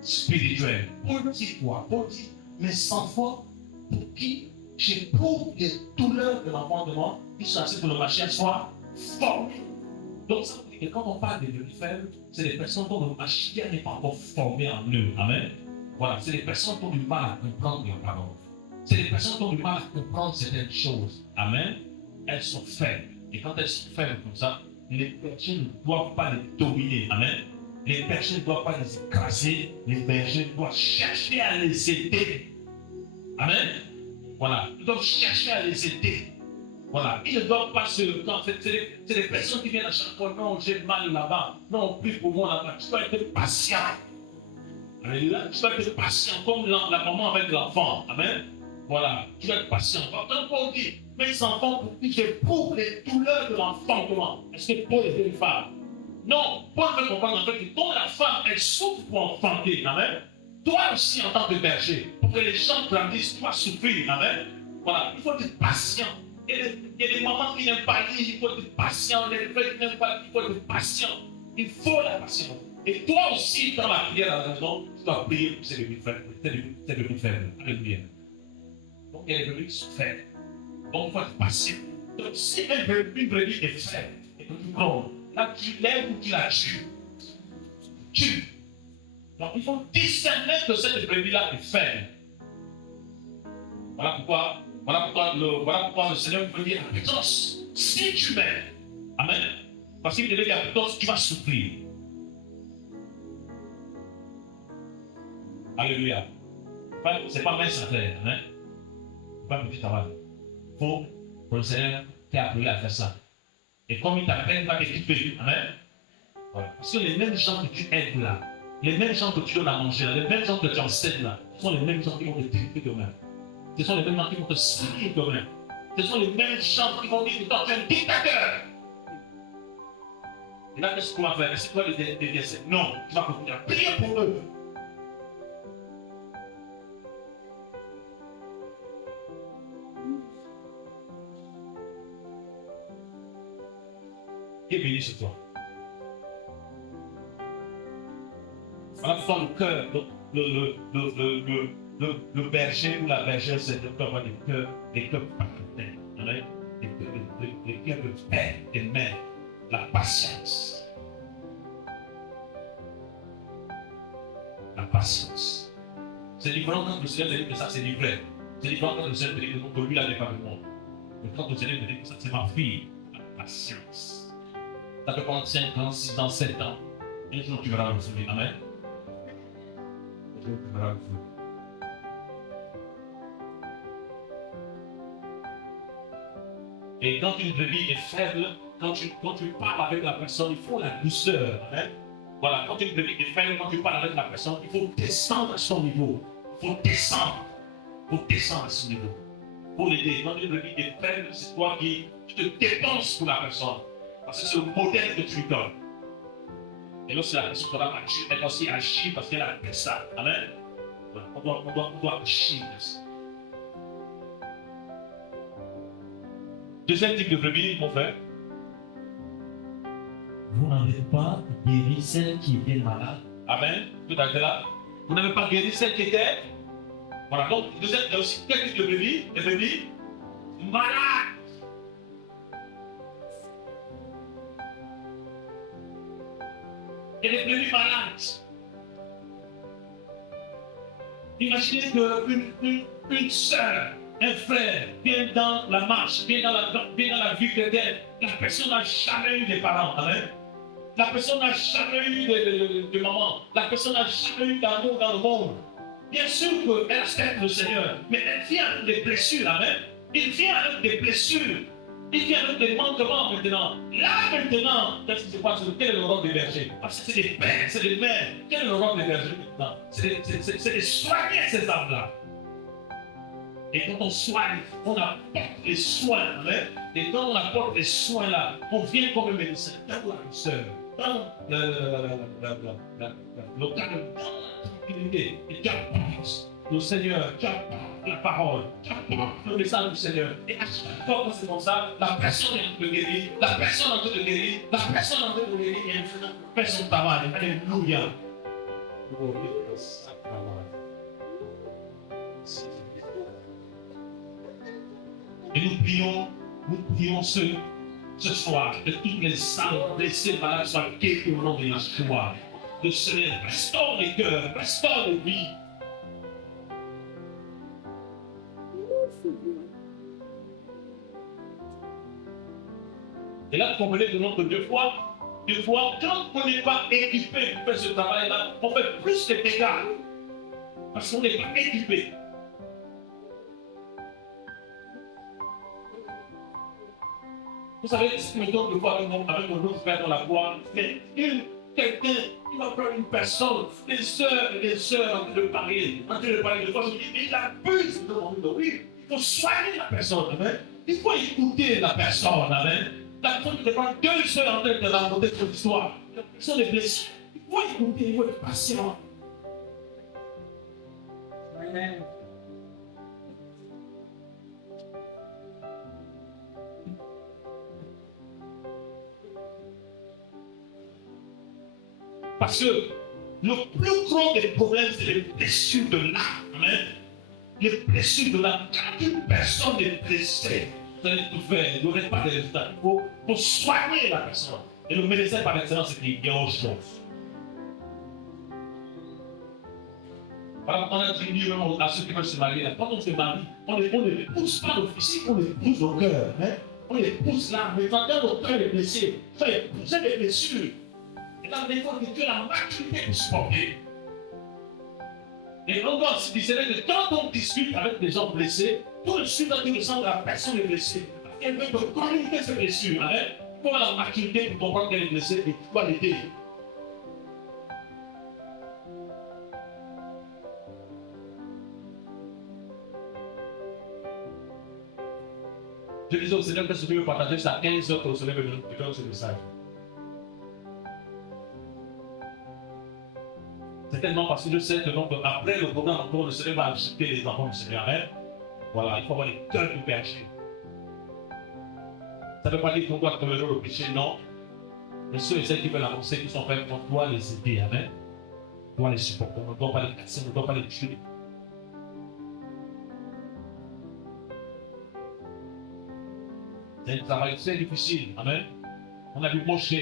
Spirituel. Paul dit quoi? Paul dit, mes enfants, pour qui j'éprouve les douleurs de l'enfantement, qui sont assez pour le machin soit formé. Donc, ça veut dire que quand on parle de brebis faibles, c'est des personnes dont le machin n'est pas encore formé en eux. Amen. Voilà, c'est des personnes qui ont du mal à comprendre la parole. C'est des personnes qui ont du mal à comprendre certaines choses. Amen. Elles sont faibles. Et quand elles sont faibles comme ça, les bergers ne doivent pas les dominer. Amen. Les bergers ne doivent pas les écraser. Les bergers doivent chercher à les aider. Amen. Voilà. Ils doivent chercher à les aider. Voilà. Ils ne doivent pas se. C'est des personnes qui viennent à chaque fois. Non, j'ai mal là-bas. Non, plus pour moi là-bas. Tu dois être patient. Alléluia. Tu dois être patient comme la maman avec l'enfant. Amen. Voilà. Tu dois être patient. Quand Paul dit, mes enfants, pour qui j'éprouve les douleurs de l'enfantement. Est-ce que Paul était une femme? Non. Paul veut comprendre en fait que quand la femme, elle souffre pour enfanter. Amen. Toi aussi, en tant que berger, pour que les gens grandissent, tu dois souffrir. Amen. Voilà. Il faut être patient. Il y a des mamans qui n'aiment pas lire, il faut être patient. Les frères qui n'aiment pas lire, il faut être patient. Il faut la patience. Et toi aussi, dans la prière à la maison, tu dois prier pour ces brebis faibles. Alléluia. Donc, il y a des brebis qui sont faibles. Donc, il faut être patient. Donc, si une brebis est faible, et que tu prends, là, tu l'aimes ou tu la tues. Tu. Donc, il faut discerner que cette brebis-là est faible. Voilà pourquoi le Seigneur veut dire à Pétros, si tu m'aimes, amen. Parce qu'il devait dire à Pétros, tu vas souffrir. Alléluia. C'est pas mince à faire, hein? C'est pas un petit travail. Il faut que le Seigneur t'ait appelé à faire ça. Et comme il t'appelle, il va t'équiper. Amen. Voilà. Parce que les mêmes gens que tu aides là, les mêmes gens que tu donnes à manger là, les mêmes gens que tu enseignes là, ce sont les mêmes gens qui vont te t'équiper demain. Ce sont les mêmes gens qui vont te salir demain. Ce sont les mêmes gens qui vont dire que toi tu es un dictateur. Et là, qu'est-ce qu'on va faire? Est-ce que tu vas les délaisser? Non, tu vas continuer à prier pour eux. Qui est béni ce soir? Voilà pourquoi le cœur, le berger ou la bergère, c'est de avoir des cœurs paternels, des cœurs de père, des mères, la patience. La patience. C'est différent quand le Seigneur dit que ça c'est du vrai. C'est différent quand le Seigneur dit que lui là n'est pas le monde. Mais quand le Seigneur dit que ça c'est ma fille, la patience. Ça peut prendre 5 ans, 6 ans, 7 ans. Un jour tu verras le fruit. Amen. Un jour tu verras le fruit. Et quand une brebis est faible, quand tu parles avec la personne, il faut la douceur. Amen. Voilà, quand une brebis est faible, quand tu parles avec la personne, il faut descendre à son niveau. Il faut descendre. Il faut descendre à son niveau. Pour l'aider. Quand une brebis est faible, c'est toi qui te dépenses pour la personne. Parce que c'est le modèle que tu lui donnes. Et lorsque la personne sera mature, elle aussi agir parce qu'elle a fait ça. Amen. Voilà. On doit agir. Deuxième type de brebis, mon frère. Vous n'avez pas guéri celle qui était malade. Amen. Tout à fait là. Vous n'avez pas guéri celle qui était. Voilà. Donc, deuxième, il y a aussi quel type de brebis? Des brebis malades. Elle est devenue malade. Imaginez qu'une sœur, un frère vient dans la marche, vient dans la vie chrétienne. La personne n'a jamais eu de parents. Amen. La personne n'a jamais eu de maman. La personne n'a jamais eu d'amour dans le monde. Bien sûr qu'elle accepte le Seigneur, mais elle vient avec des blessures. Amen. Il vient avec des blessures. Il vient avec des manquements maintenant. Là maintenant, qu'est-ce qui se passe? Quel est le rôle des bergers? Parce que c'est des pères, c'est des mères. Quel est le rôle des bergers maintenant? C'est de soigner ces âmes-là. Et quand on soigne, on apporte les soins. Amen. Et quand on apporte les soins là, on vient comme un médecin, dans la douceur, dans le calme, dans la tranquillité. Et tu apportes le Seigneur, tu apportes la parole, tu apportes le message du Seigneur. Et à chaque fois que c'est comme ça, la personne est en train de guérir, la personne est en train de guérir, la personne est en train de guérir, et elle fait son travail. Alléluia. Et nous prions ce soir que toutes les âmes blessées malades soient guéries au nom de Yeshua. Le Seigneur restaure les cœurs, restaure les vies. Et là, vous comprenez de notre deux fois, quand on n'est pas équipé pour faire ce travail-là, on fait plus de dégâts. Parce qu'on n'est pas équipé. Vous savez, ce qui me donne de voir avec mon autre frère dans la voie, mais quelqu'un, il va prendre une personne, les sœurs en train de parler, de quoi, il abuse de mon dos. Oui, il faut soigner la personne, amen. Il faut écouter la personne, amen. La personne qui prend deux sœurs en train de raconter son histoire. La personne est blessée. Il faut écouter, il faut être patient. Amen. Parce que le plus grand des problèmes, c'est les blessures de l'âme. Amen. Les blessures de l'âme. Quand une personne est blessée, vous allez tout faire, il n'y aurait pas de résultat. Il faut soigner la personne. Et le médecin par excellence, c'est qu'il y a autre chose. Voilà, on a dit même à ceux qui veulent se marier, quand on se marie, on ne les pousse pas d'officie, on les pousse au cœur. Hein? On les pousse là, mais quand notre cœur est blessé, ça est poussé des blessures. Et dans des fois, Dieu a la maturité pour supporter. Et on doit se discerner que quand on discute avec des gens blessés, tout de suite, on ressent que la personne est blessée. Elle veut communiquer ses blessures. Hein? Il faut avoir la maturité pour comprendre qu'elle est blessée et pouvoir l'aider. Je disais au Seigneur que ce que je veux partager, c'est à 15 heures que le Seigneur me donne ce message. Certainement parce que je sais que donc après le programme encore, le Seigneur va accepter les enfants du Seigneur. Hein? Voilà, il faut avoir les cœurs du péché. Ça ne veut pas dire qu'on doit tolérer le péché, non. Mais ceux et celles qui veulent avancer, qui sont prêts, on doit les aider. Amen. On doit les supporter, on ne doit pas les casser, on ne doit pas les tuer. C'est un travail très difficile. Amen. On a vu Moshe.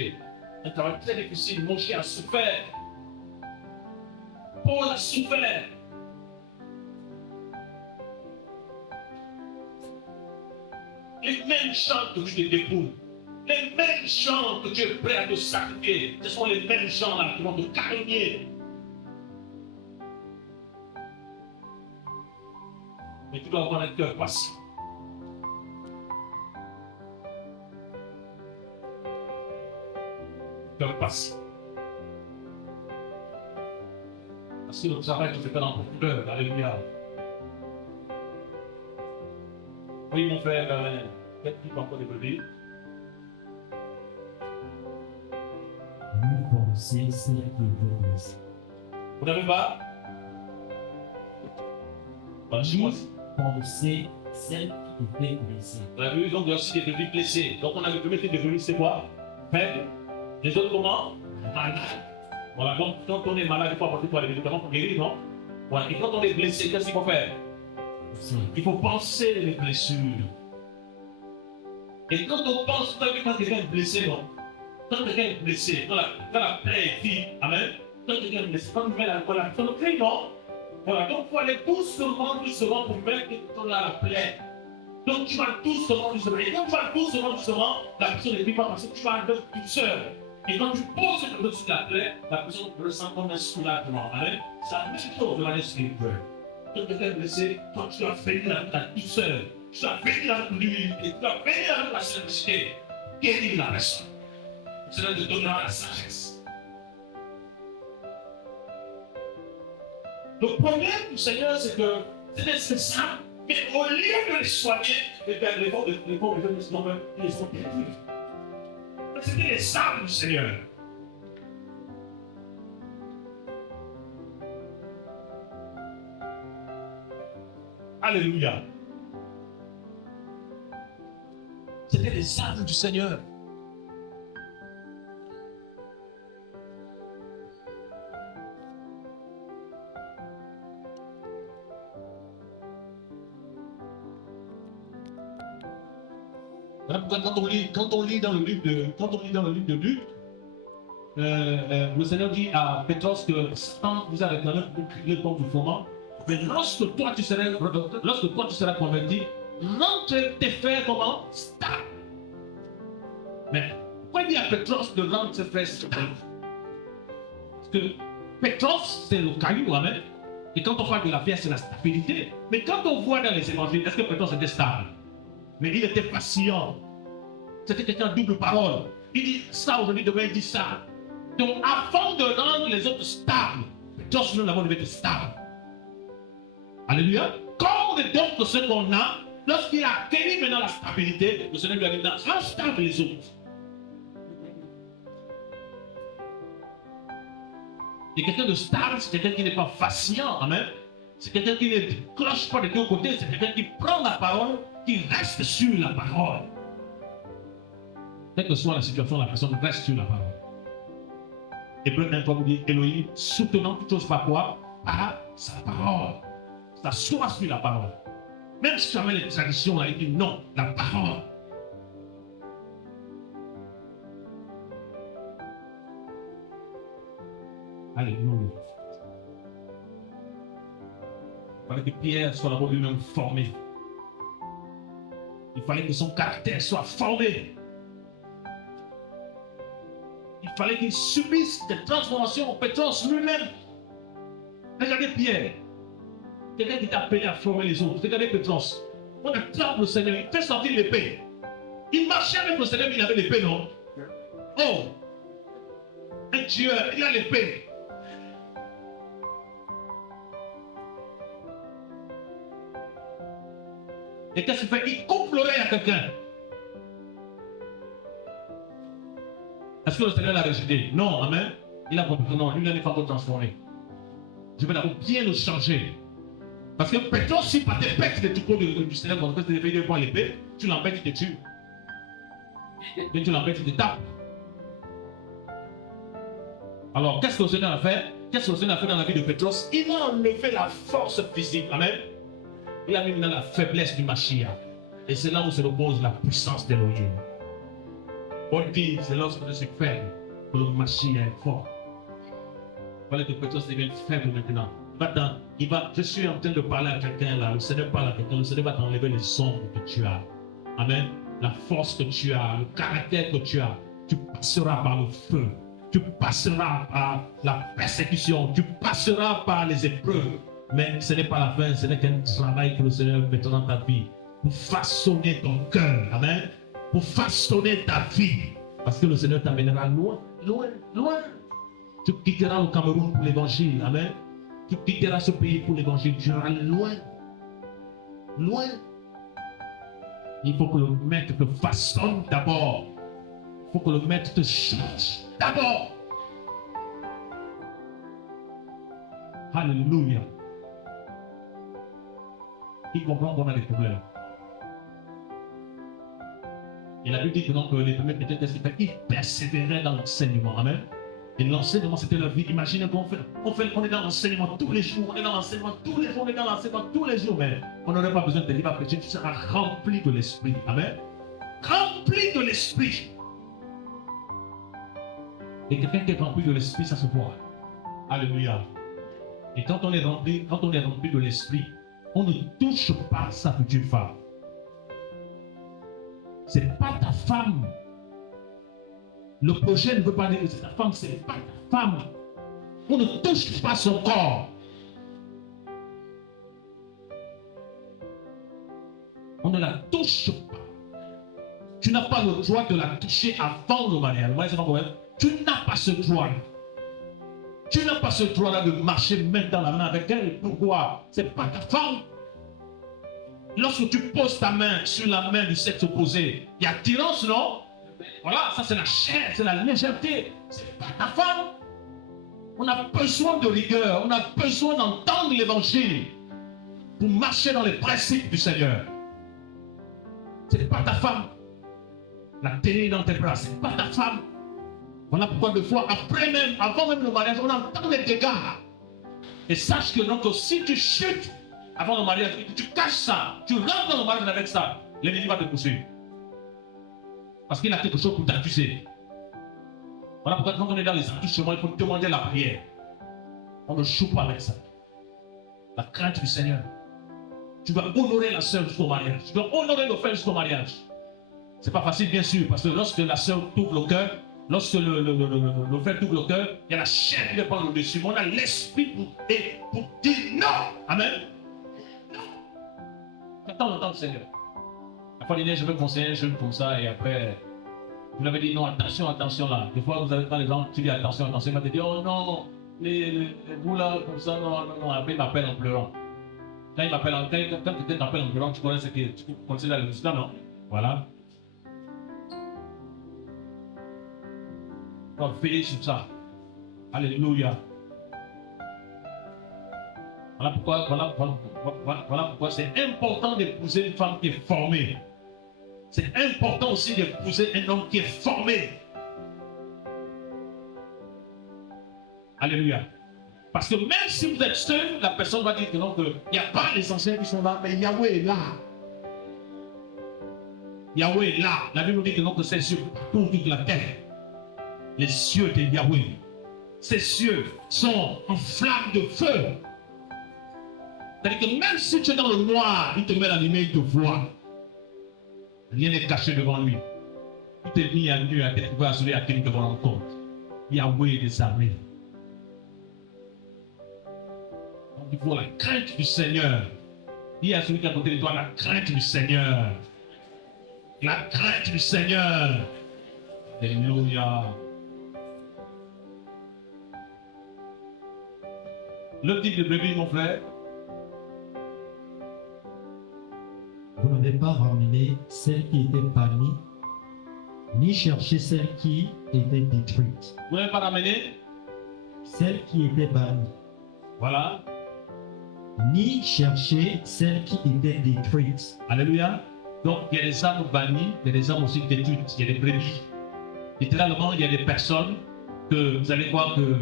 Un travail très difficile. Moshe a souffert. Paul a souffert. Les mêmes chants que tu te dépouilles, les mêmes chants que tu es prêt à te sacrifier, ce sont les mêmes chants-là qui vont te calmer. Mais tu dois avoir un cœur patient. Cœur patient. Parce que le travail que tu fais dans ton cœur, alléluia. Oui, mon frère, peut-être qu'il va encore développer. Vous pensez celle qui est blessée. Vous n'avez pas? Vous pensez celle qui était blessée. On a vu donc aussi des devenus blessés. Donc on a vu le premier type de devenu, c'est quoi? Faible. Les autres comment? Malade. Voilà, donc quand on est malade, il faut apporter les médicaments pour guérir, non? Voilà. Et quand on est blessé, qu'est-ce qu'il faut faire? Il faut penser les blessures. Et quand on pense, vous avez vu quand quelqu'un est blessé, non? Quand quelqu'un est blessé, quand la plaie est vive, amen. Quand quelqu'un est blessé, quand on met la plaie, non. Voilà, donc il faut aller doucement pour mettre la plaie. Donc tu vas doucement. Et quand tu vas doucement, la personne ne vit pas parce que tu vas aller tout seul. Et quand tu poses le dos sur la plaie, la personne ressent comme un soulagement. Amen. C'est la même chose de manière spirituelle. Quand quelqu'un est blessé, quand tu dois venir avec ta douceur, tu dois venir avec l'humilité, tu dois venir avec la simplicité, guérir la personne. Cela te donnera la sagesse. Le problème du Seigneur, c'est que c'est nécessaire, mais au lieu de les soigner, les pauvres ils sont perdus. C'était les armes du Seigneur. Alléluia. C'était les armes du Seigneur. Quand on lit dans le livre de Luc, le Seigneur dit à Pétros que Satan vous a réclamé pour crier contre le fondement. Mais lorsque toi tu seras converti, rentre tes fers comment? Stable. Mais pourquoi il dit à Pétros de rendre ses fers stables? Parce que Pétros, c'est le caillou, amen. Et quand on parle de la pierre, c'est la stabilité. Mais quand on voit dans les évangiles, est-ce que Pétros était stable? Mais il était patient. C'était quelqu'un de double parole. Il dit ça aujourd'hui, demain il dit ça. Donc avant de rendre les autres stables, Pétros nous l'avons devait être stable. Alléluia. Comme donc ce qu'on a, lorsqu'il a acquis maintenant la stabilité, le Seigneur lui a dit rends stable les autres. Et quelqu'un de stable, c'est quelqu'un qui n'est pas vacillant, amen. C'est quelqu'un qui ne cloche pas de deux côtés, c'est quelqu'un qui prend la parole, qui reste sur la parole. Quelle que soit la situation, la personne reste sur la parole. Hébreu 1 nous dit Elohim, soutenant toutes choses par quoi? Par sa parole. Ça soit sur la parole. Même si tu avais les traditions, là, il dit non, la parole. Alléluia. Il fallait que Pierre soit d'abord lui-même formé. Il fallait que son caractère soit formé. Il fallait qu'il subisse des transformations. Pétros lui-même. Regardez Pierre. Quelqu'un qui t'a appelé à former les autres. Regardez Pétros. On attrape le Seigneur, il fait sortir l'épée. Il marchait avec le Seigneur, mais il avait l'épée, non? Oh! Un tueur, il a l'épée. Et qu'est-ce qu'il fait? Il coupe l'oreille à quelqu'un. Est-ce que le Seigneur l'a rejeté? Non, amen. Il a compris, non, lui n'est pas encore transformé. Je vais d'abord bien le changer. Parce que Pétros, si par tes pètes de tout du Seigneur, quand tu fais de prendre l'épée, tu l'embêtes, il te tue. Mais tu l'embêtes, il te tape. Alors, qu'est-ce que le Seigneur a fait? Qu'est-ce que le Seigneur a fait dans la vie de Pétros? Il a enlevé la force physique. Amen. Il a mis dans la faiblesse du Mashiach. Et c'est là où se repose la puissance d'Elohim. On dit, c'est lorsque je suis faible que le Mashiach est fort. Il fallait que Pétros devienne faible maintenant. Je suis en train de parler à quelqu'un là. Le Seigneur parle à quelqu'un. Le Seigneur va t'enlever les ombres que tu as. Amen. La force que tu as, le caractère que tu as. Tu passeras par le feu. Tu passeras par la persécution. Tu passeras par les épreuves. Mais ce n'est pas la fin. Ce n'est qu'un travail que le Seigneur mettra dans ta vie. Pour façonner ton cœur. Amen. Pour façonner ta vie. Parce que le Seigneur t'amènera loin, loin, loin. Tu quitteras le Cameroun pour l'évangile. Amen. Tu quitteras ce pays pour l'évangile. Tu iras loin. Loin. Il faut que le maître te façonne d'abord. Il faut que le maître te change d'abord. Alléluia. Qui comprend qu'on a des problèmes. Et la Bible dit que donc les premiers chrétiens, qu'est-ce qu'ils faisaient? Ils persévéraient dans l'enseignement. Amen. Et l'enseignement, c'était leur vie. Imaginez qu'on est dans l'enseignement tous les jours. On est dans l'enseignement tous les jours. On est dans l'enseignement tous les jours. Mais on n'aurait pas besoin de livres après. Tu seras rempli de l'esprit. Amen. Rempli de l'esprit. Et quelqu'un qui est rempli de l'esprit, ça se voit. Alléluia. Et quand on est rempli de l'esprit, on ne touche pas sa future femme. C'est pas ta femme. Le projet ne veut pas dire que c'est ta femme, c'est pas ta femme. On ne touche pas son corps. On ne la touche pas. Tu n'as pas le droit de la toucher avant le mariage. Tu n'as pas ce droit. Tu n'as pas ce droit-là de marcher main dans la main avec elle. Pourquoi? C'est pas ta femme. Lorsque tu poses ta main sur la main du sexe opposé, il y a attirance, non? Voilà, ça c'est la chair, c'est la légèreté. C'est pas ta femme. On a besoin de rigueur, on a besoin d'entendre l'évangile pour marcher dans les principes du Seigneur. C'est pas ta femme. La tenir dans tes bras, c'est pas ta femme. Voilà pourquoi des fois, après même, avant même le mariage, on entend les dégâts. Et sache que donc, si tu chutes avant le mariage, tu caches ça, tu rentres dans le mariage avec ça, l'ennemi va te poursuivre. Parce qu'il a quelque chose pour t'accuser. Voilà pourquoi quand on est dans les attouchements, il faut demander la prière. On ne joue pas avec ça. La crainte du Seigneur. Tu vas honorer la sœur jusqu'au mariage. Tu dois honorer le frère jusqu'au mariage. C'est pas facile, bien sûr, parce que lorsque la sœur t'ouvre le cœur, lorsque le frère t'ouvre le cœur, il y a la chair qui va prendre le dessus. Mais on a l'esprit pour dire non. Amen. Non. J'attends le temps du Seigneur. La fois dernière, je veux conseiller un jeune comme ça, et après, vous l'avez dit non, attention, attention là. Des fois, vous avez pas les gens, tu dis attention, attention, il va te dire oh non, vous là, comme ça, non, non, non. Après, il m'appelle en pleurant. Quand il m'appelle quand quelqu'un t'appelle en pleurant, tu connais ce que tu connais le résultat, non? Voilà. On va veiller sur ça. Alléluia. Voilà pourquoi c'est important d'épouser une femme qui est formée. C'est important aussi d'épouser un homme qui est formé. Alléluia. Parce que même si vous êtes seul, la personne va dire que non, qu'il n'y a pas les anciens qui sont là, mais Yahweh est là. Yahweh est là. La Bible nous dit que non, que c'est sur toute la terre. Les cieux de Yahweh. Ces cieux sont en flamme de feu. C'est-à-dire que même si tu es dans le noir, il te met la lumière, il te voit. Rien n'est caché devant lui. Il te mis à nu, à tête ouverte, à qui il te rend compte. Yahweh des armées. Donc il faut la crainte du Seigneur. Dis à celui qui est à côté de toi, la crainte du Seigneur. La crainte du Seigneur. Alléluia. Le type de bébé, mon frère. Vous n'avez pas ramené celle qui était bannie, ni cherché celle qui était détruite. Vous n'avez pas ramené Celle qui était bannie. Voilà. Ni cherché celle qui était détruite. Alléluia. Donc, il y a des âmes bannies, il y a des âmes aussi détruites, il y a des brebis. Littéralement, il y a des personnes que vous allez voir que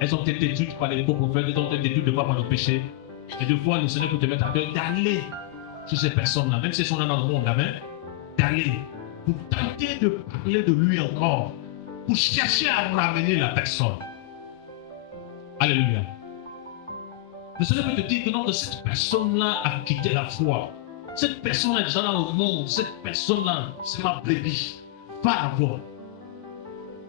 elles ont été détruites par les faux prophètes, elles ont été détruites de fois par le péché. Et deux fois, le Seigneur peut te mettre à cœur d'aller sur ces personnes-là, même si elles sont là dans le monde, amen, d'aller pour tenter de parler de lui encore, pour chercher à ramener la personne. Alléluia. Le Seigneur peut te dire que non, cette personne-là a quitté la foi. Cette personne est déjà dans le monde. Cette personne-là, c'est ma brebis. Va la voir.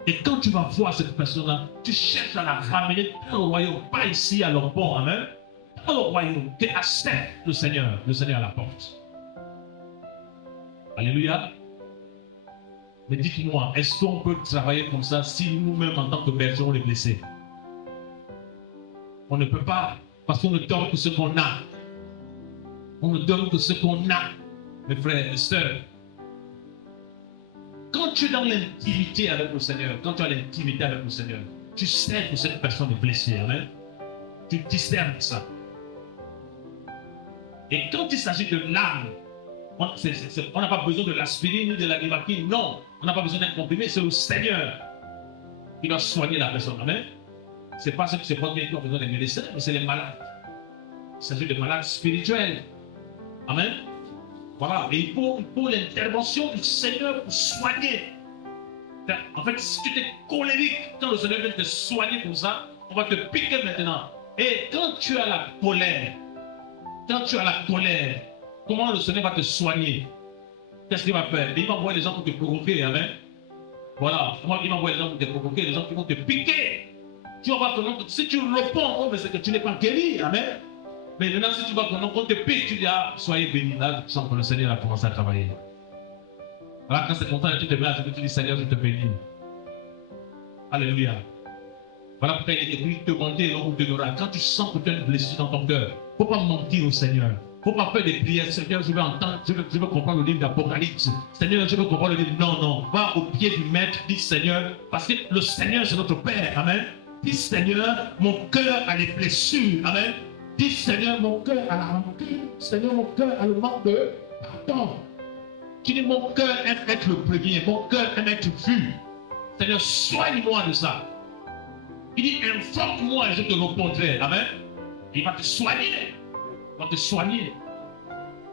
Et quand tu vas voir cette personne-là, tu cherches à la ramener dans le royaume, pas ici à leur pont, amen. Dans le royaume, qui accepte le Seigneur à la porte. Alléluia. Mais dites-moi, est-ce qu'on peut travailler comme ça si nous-mêmes, en tant que bergers, on est blessés? On ne peut pas, parce qu'on ne donne que ce qu'on a. On ne donne que ce qu'on a, mes frères et sœurs. Quand tu es dans l'intimité avec le Seigneur, quand tu as l'intimité avec le Seigneur, tu sais que cette personne est blessée. Amen. Tu discernes ça. Et quand il s'agit de l'âme, on n'a pas besoin de l'aspirine ni de la limaquine. Non, on n'a pas besoin d'un comprimé. C'est le Seigneur qui doit soigner la personne. Amen. Ce n'est pas ceux qui se prennent bien qui ont besoin des médecins, mais c'est les malades. Il s'agit de malades spirituels. Amen. Voilà. Et il faut l'intervention du Seigneur pour soigner. En fait, si tu es colérique, quand le Seigneur vient te soigner pour ça, on va te piquer maintenant. Et quand tu as la colère, comment le Seigneur va te soigner? Qu'est-ce qu'il va faire? Il va envoyer les gens pour te provoquer, amen. Voilà, il va envoyer les gens pour te provoquer, les gens qui vont te piquer. Tu vas voir que non, si tu réponds, oh, mais c'est que tu n'es pas guéri, amen. Mais maintenant, si tu vois que non, quand te pique, tu dis, ah, soyez bénis. Là, tu sens que le Seigneur a commencé à travailler. Alors, quand c'est content, tu te mets à tu dis, Seigneur, je te bénis. Alléluia. Voilà pourquoi il est écrit, demander, on vous donnera. Quand tu sens que tu as une blessure dans ton cœur, il ne faut pas mentir au Seigneur. Il ne faut pas faire des prières. Seigneur, je veux entendre, je veux comprendre le livre d'Apocalypse. Seigneur, je veux comprendre le livre. Non, non. Va au pied du maître, dis Seigneur, parce que le Seigneur, c'est notre Père. Amen. Dis Seigneur, mon cœur a les blessures. Amen. Dis Seigneur, mon cœur a la rancune. Seigneur, mon cœur a le manque de pardon. Tu dis, mon cœur aime être le premier. Mon cœur aime être vu. Seigneur, soigne-moi de ça. Il dit, informe-moi et je te répondrai. Amen. Il va te soigner. Il va te soigner.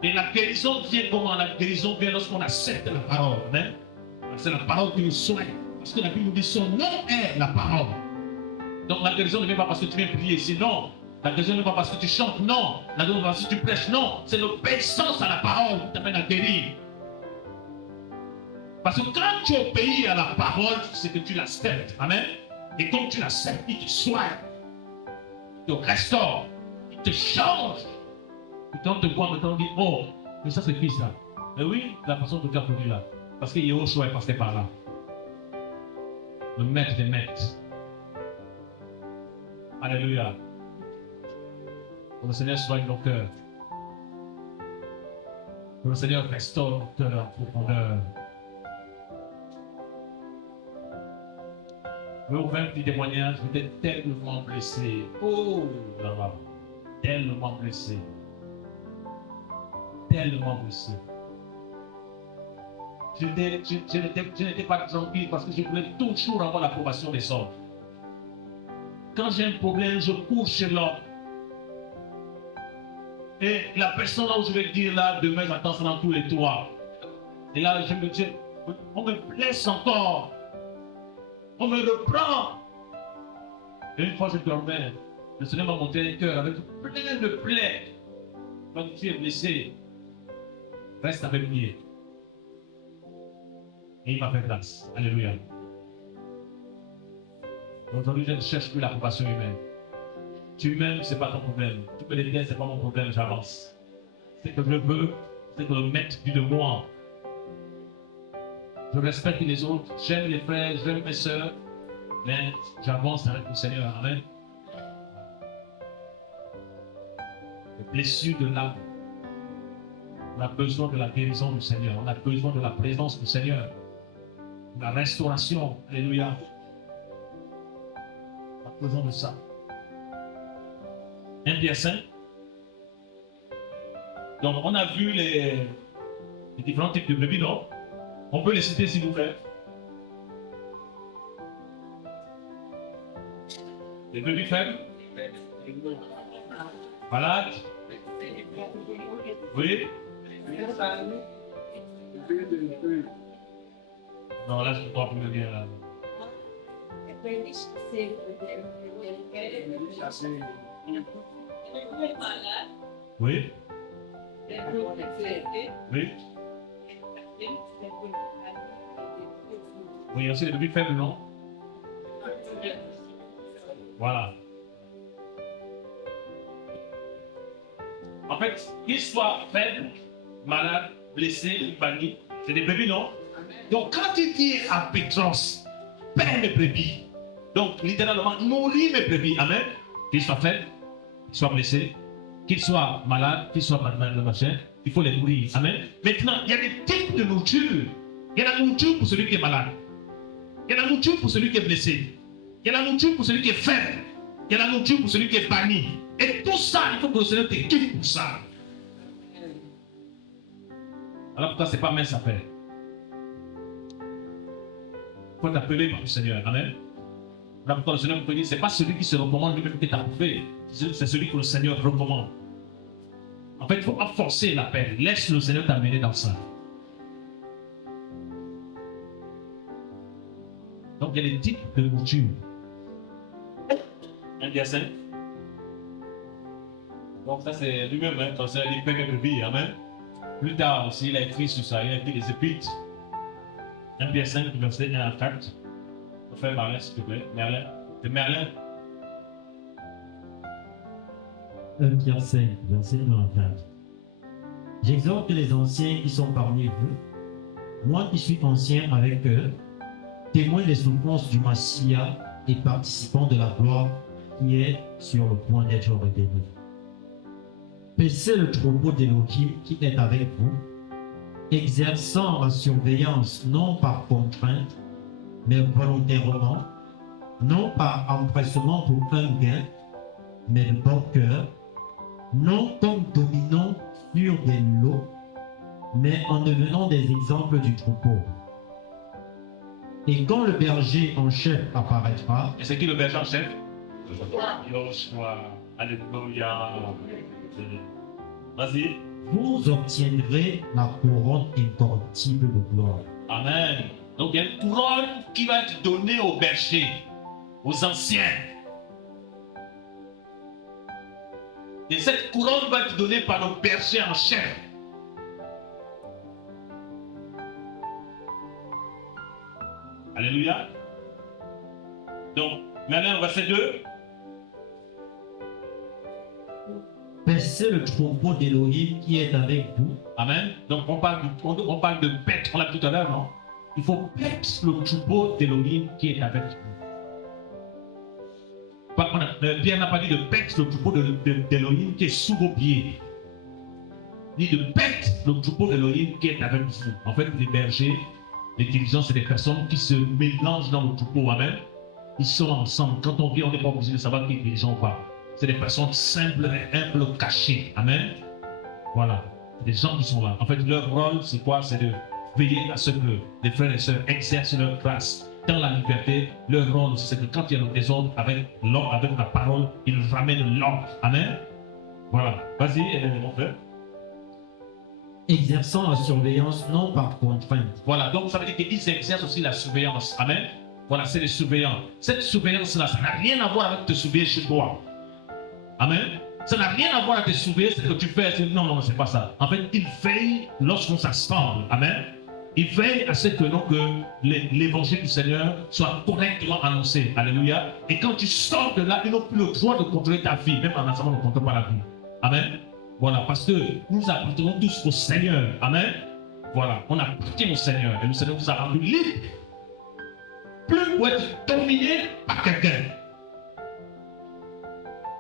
Et la guérison vient comment? La guérison vient lorsqu'on accepte la parole. Amen. C'est la parole qui nous soigne. Parce que la Bible nous dit, son nom est la parole. Donc la guérison ne vient pas parce que tu viens prier ici. Non. La guérison ne vient pas parce que tu chantes. Non. La guérison ne vient pas parce que tu prêches. Non. C'est l'obéissance à la parole qui t'amène à guérir. Parce que quand tu obéis à la parole, c'est que tu l'acceptes. Amen. Et comme tu l'acceptes, il te soigne. Il te restaure. Il te change. Et quand on te voit maintenant, on dit, oh, mais ça c'est qui ça? Mais oui, la façon dont tu as connu là. Parce que Yehoshua est passé par là. Le maître des maîtres. Alléluia. Que le Seigneur soigne nos cœurs. Que le Seigneur restaure nos cœurs en profondeur. Je vais vous faire un petit témoignage. J'étais tellement blessé. Oh là-bas. Tellement blessé. Tellement blessé. Je n'étais pas tranquille parce que je voulais toujours avoir l'approbation des autres. Quand j'ai un problème, je cours chez l'autre. Et la personne là où je vais dire là, demain j'attends ça dans tous les toits. Et là, je me dis, on me blesse encore. On me reprend. Et une fois je dormais, le Seigneur m'a montré un cœur avec plein de plaies. Quand tu es blessé, reste avec lui. Et il m'a fait grâce. Alléluia. Aujourd'hui, je ne cherche plus l'approbation humaine. Tu m'aimes, ce n'est pas ton problème. Tu peux l'aider, ce n'est pas mon problème, j'avance. Ce que je veux, c'est que le maître dit de moi. Je respecte les autres, j'aime les frères, j'aime mes soeurs, mais j'avance avec le Seigneur. Amen. Les blessures de l'âme. On a besoin de la guérison du Seigneur. On a besoin de la présence du Seigneur. La restauration. Alléluia. On a besoin de ça. 1 Pierre 5. Donc, on a vu les différents types de brebis, non? On peut les citer s'il vous plaît. Les brebis faibles. Malades. Oui. Non, là, je ne crois plus le bien. Là. Oui. Oui. Oui, aussi les brebis faibles, non? Voilà. En fait, qu'ils soient faibles, malades, blessés, bannis, c'est des brebis, non? Donc, quand il dit à Pétros, paie mes brebis, donc littéralement, nourris mes brebis, amen, qu'ils soient faibles, qu'ils soient blessés, qu'ils soient malades, qu'ils soient malades, machin, il faut les nourrir, amen. Maintenant, il y a des types de nourriture. Il y a la nourriture pour celui qui est malade. Il y a la nourriture pour celui qui est blessé. Il y a la nourriture pour celui qui est faible. Il y a la nourriture pour celui qui est banni. Et tout ça, il faut que le Seigneur te quitte pour ça. Alors pourquoi c'est pas mince à faire? Il faut t'appeler par le Seigneur. Amen. Alors pourquoi le Seigneur vous dit, c'est pas celui qui se recommande lui-même qui est approuvé. C'est celui que le Seigneur recommande. En fait, il ne faut pas forcer l'appel. Laisse le Seigneur t'amener dans ça. il y a des types de nourriture. 1 verset 5. Donc ça c'est lui-même, hein, quand c'est les peines de vie, amen. Plus tard aussi, il a écrit sur ça, il a écrit des épîtres. 1 verset 5, verset 1 à 4. On fait Merlin, s'il te plaît. Merlin. C'est Merlin. 1 Pierre 5, verset 1 à 4. J'exhorte les anciens qui sont parmi vous, moi qui suis ancien avec eux, témoin des souffrances du Messie et participant de la gloire qui est sur le point d'être révélée. Paissez le troupeau d'Élohim qui est avec vous, exerçant la surveillance non par contrainte, mais volontairement, non par empressement pour un gain, mais de bon cœur, non comme dominant sur des lots, mais en devenant des exemples du troupeau. Et quand le berger en chef apparaîtra, Et c'est qui le berger en chef? Yoshua. Alléluia. Vas-y. vous obtiendrez la couronne incorruptible de gloire. Amen. Donc il y a une couronne qui va être donnée aux bergers, aux anciens. Et cette couronne va être donnée par le berger en chef. Alléluia. Donc, maintenant, verset 2. Paissez le troupeau d'Élohim qui est avec vous. Amen. Donc, on parle de bête, on l'a dit tout à l'heure, non? Il faut paître le troupeau d'Élohim qui est avec vous. Pierre n'a pas dit de paître le troupeau d'Élohim qui est sous vos pieds. Il dit de paître le troupeau d'Élohim qui est avec vous. En fait, les bergers, les dirigeants, c'est des personnes qui se mélangent dans le troupeau. Amen. Ils sont ensemble. Quand on vient, on n'est pas obligé de savoir qui est dirigeant ou pas. C'est des personnes simples et humbles, cachées. Amen. Voilà. Des gens qui sont là. En fait, leur rôle, c'est quoi? C'est de veiller à ce que les frères et sœurs exercent leur grâce dans la liberté. Leur rôle, c'est que quand il y a le désordre avec la parole, ils ramènent l'ordre. Amen. Voilà. Vas-y, mon frère. Exerçant la surveillance non par contrainte. Voilà. Donc, ça veut dire qu'ils exercent aussi la surveillance. Amen. Voilà, c'est les surveillants. Cette surveillance-là, ça n'a rien à voir avec te surveiller chez toi. Amen. Ça n'a rien à voir avec te surveiller, c'est que tu fais. Non, non, c'est pas ça. En fait, il veille lorsqu'on s'assemble. Amen. Il veille à ce que donc l'évangile du Seigneur soit correctement annoncé. Alléluia. Et quand tu sors de là, ils n'ont plus le droit de contrôler ta vie. Même en ensemble, on ne contrôle pas la vie. Amen. Voilà, parce que nous appartenons tous au Seigneur. Amen. Voilà, on appartient au Seigneur. Et le Seigneur nous a rendu libres. Plus pour être dominé par quelqu'un.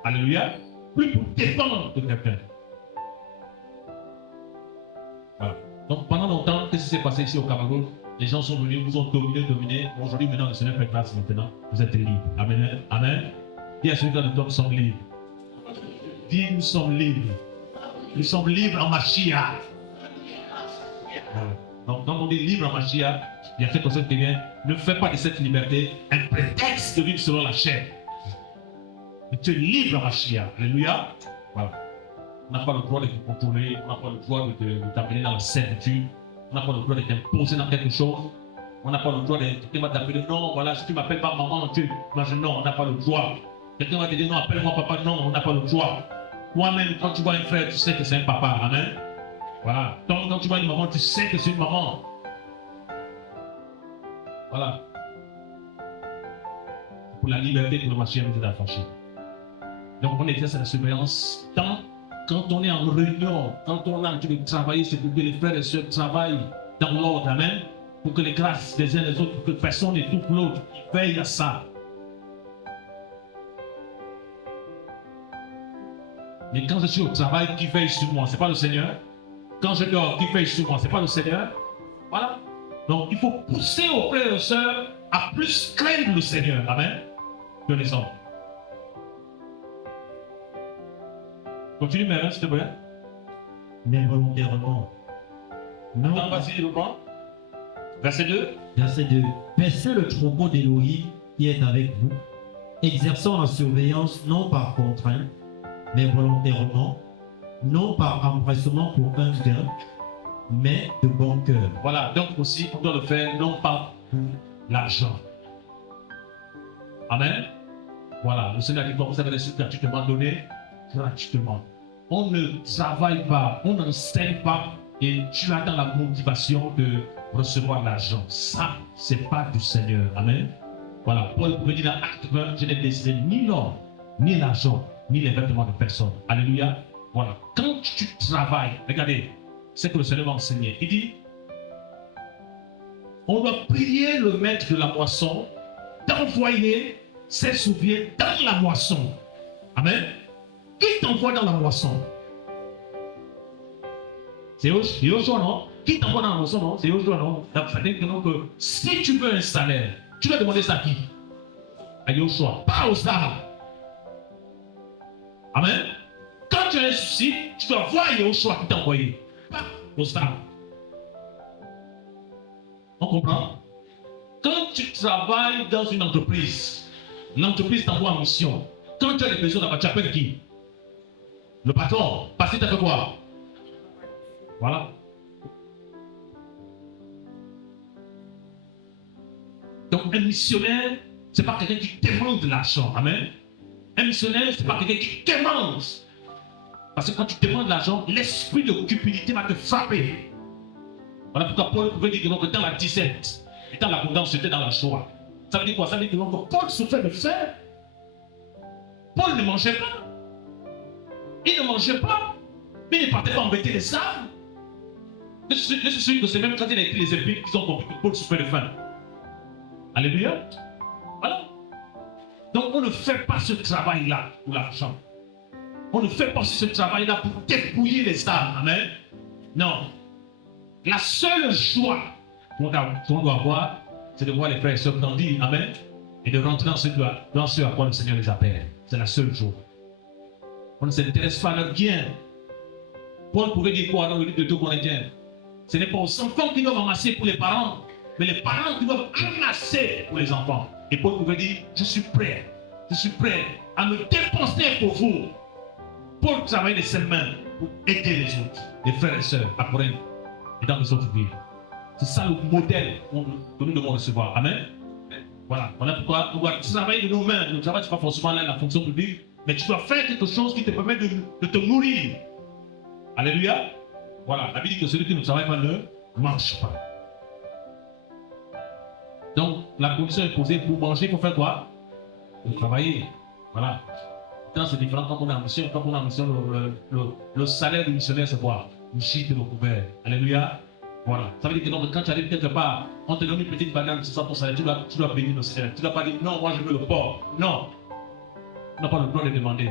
Alléluia. Plus pour dépendre de quelqu'un. Voilà. Donc pendant longtemps, qu'est-ce qui s'est passé ici au Cameroun? Les gens sont venus, vous ont dominé. Aujourd'hui, maintenant, le Seigneur fait grâce maintenant. Vous êtes libres. Amen. Amen. Dis à celui qui est de toi, nous sommes libres. Dis, nous sommes libres. Nous sommes libres en Mashiach. Donc, quand on dit libre en Mashiach, il y a quelque chose qui vient. Ne fais pas de cette liberté un prétexte de vivre selon la chair. Mais tu es libre en Mashiach. Alléluia. Voilà. On n'a pas le droit de te contrôler. On n'a pas le droit de t'amener dans la servitude. On n'a pas le droit de t'imposer dans quelque chose. On n'a pas le droit de quelqu'un va t'appeler. Non, voilà, si tu ne m'appelles pas maman, tu imagines. Non, on n'a pas le droit. Quelqu'un va te dire non, appelle-moi papa. Non, on n'a pas le droit. Toi-même, quand tu vois un frère, tu sais que c'est un papa. Amen. Voilà. Donc, quand tu vois une maman, tu sais que c'est une maman. Voilà. Pour la liberté que le Mashiach nous a affranchis. Donc, on exerce la surveillance tant quand on est en réunion, quand on a en train de travailler, c'est pour que les frères et sœurs travaillent dans l'ordre. Amen. Pour que les grâces des uns et des autres, pour que personne n'étouffe l'autre, qui veille à ça. Mais quand je suis au travail, qui veille sur moi? Ce n'est pas le Seigneur. Quand je dors, qui veille sur moi? Ce n'est pas le Seigneur. Voilà. Donc il faut pousser aux frères et aux sœurs à plus craindre le Seigneur. Amen. Que les hommes. Continue, Mère, s'il te plaît. Mais volontairement. Non. Vas-y, reprends. Verset 2. Verset 2. Paissez le troupeau d'Élohim qui est avec vous, exerçant la surveillance non par contrainte, mais volontairement, non par empressement pour un gain, mais de bon cœur. Voilà, donc aussi, on doit le faire non pas pour l'argent. Amen. Voilà, le Seigneur dit, vous avez reçu gratuitement donné, gratuitement. On ne travaille pas, on n'enseigne pas et tu as dans la motivation de recevoir l'argent. Ça, c'est pas du Seigneur. Amen. Voilà, Paul pouvait dire dans Acte 20, je n'ai décidé ni l'or, ni l'argent, ni les vêtements de personne. Alléluia. Voilà, quand tu travailles, regardez, c'est que le Seigneur va enseigner. Il dit, on doit prier le maître de la moisson d'envoyer ses ouvriers dans la moisson. Amen. Qui t'envoie dans la moisson? C'est Yoshua, non? Qui t'envoie dans la moisson, non? C'est Yoshua, non? Ça veut dire que si tu veux un salaire, tu dois demander ça à qui? À Yoshua, pas au Star. Amen. Quand tu as un souci, tu dois voir Yoshua qui t'a envoyé, pas au Star. On comprend? Quand tu travailles dans une entreprise, l'entreprise t'envoie en mission. Quand tu as des besoins là-bas, tu appelles qui? Le patron. Parce que tu as fait quoi? Voilà. Donc un missionnaire, ce n'est pas quelqu'un qui demande de l'argent. Amen. Un missionnaire, ce n'est pas quelqu'un qui demande. Parce que quand tu demandes de l'argent, l'esprit de cupidité va te frapper. Voilà pourquoi Paul pouvait dire que dans la 17, et dans l'abondance, j'étais dans la joie. Ça veut dire quoi? Ça veut dire que Paul souffrait de faim. Paul ne mangeait pas. Il ne mangeait pas. Mais il ne partait pas embêter les âmes. Je suis sûr que c'est même quand il a écrit les épîtres qu'ils ont compris que Paul souffrait de faim. Alléluia. Voilà. Donc on ne fait pas ce travail-là pour l'argent. On ne fait pas ce travail-là pour dépouiller les âmes. Amen. Non. La seule joie qu'on doit avoir, c'est de voir les frères et sœurs grandir. Amen. Et de rentrer dans ce à quoi le Seigneur les appelle. C'est la seule joie. On ne s'intéresse pas à leur bien. Paul pouvait dire quoi dans le livre de 2 Corinthiens? Ce n'est pas aux enfants qui doivent amasser pour les parents, mais les parents qui doivent amasser pour les enfants. Et Paul pouvait dire, je suis prêt à me dépenser pour vous. Paul travaille de ses mains pour aider les autres, les frères et sœurs à Corinthe et dans les autres villes. C'est ça le modèle que nous devons recevoir. Amen. Voilà. Voilà pourquoi on doit travailler de nos mains. Le travail, ce n'est pas forcément là la fonction publique, mais tu dois faire quelque chose qui te permet de te nourrir. Alléluia. Voilà. La Bible dit que celui qui ne travaille pas ne mange pas. Donc, la condition est posée pour manger, pour faire quoi? Pour travailler. Voilà. Maintenant, c'est différent quand on est en mission. Quand on est en mission, le salaire du missionnaire, c'est quoi? Une gîte de couvert. Alléluia. Voilà. Ça veut dire que donc, quand tu arrives quelque part, on te donne une petite banane, c'est ça ton salaire. Tu dois bénir le Seigneur. Tu ne dois pas dire non, moi je veux le porc. Non. Tu n'as pas le droit de demander.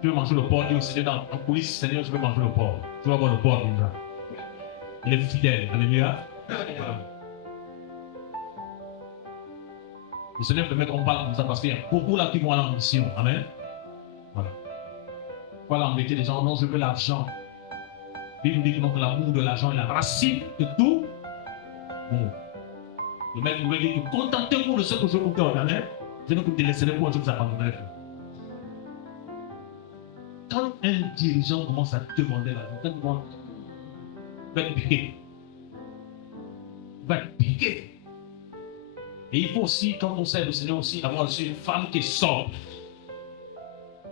Tu veux manger le porc, dis au Seigneur en coulisses, Seigneur, je veux manger le porc. Tu vas voir le porc, il est fidèle. Alléluia. Le Seigneur permet qu'on parle comme ça parce qu'il y a beaucoup là qui vont aller en mission. Amen. Voilà. Voilà, embêter les gens. Non, je veux l'argent. Bible dit que l'amour de l'argent est la racine de tout. Bon. Le maître vous dit que contentez-vous de ce que je vous donne. Amen. Je ne vous délaisserai pas, je vous abandonnerai. Quand un dirigeant commence à demander l'argent, il va être piqué. Il va être piqué. Et il faut aussi, quand on sert le Seigneur aussi, avoir aussi une femme qui est sobre.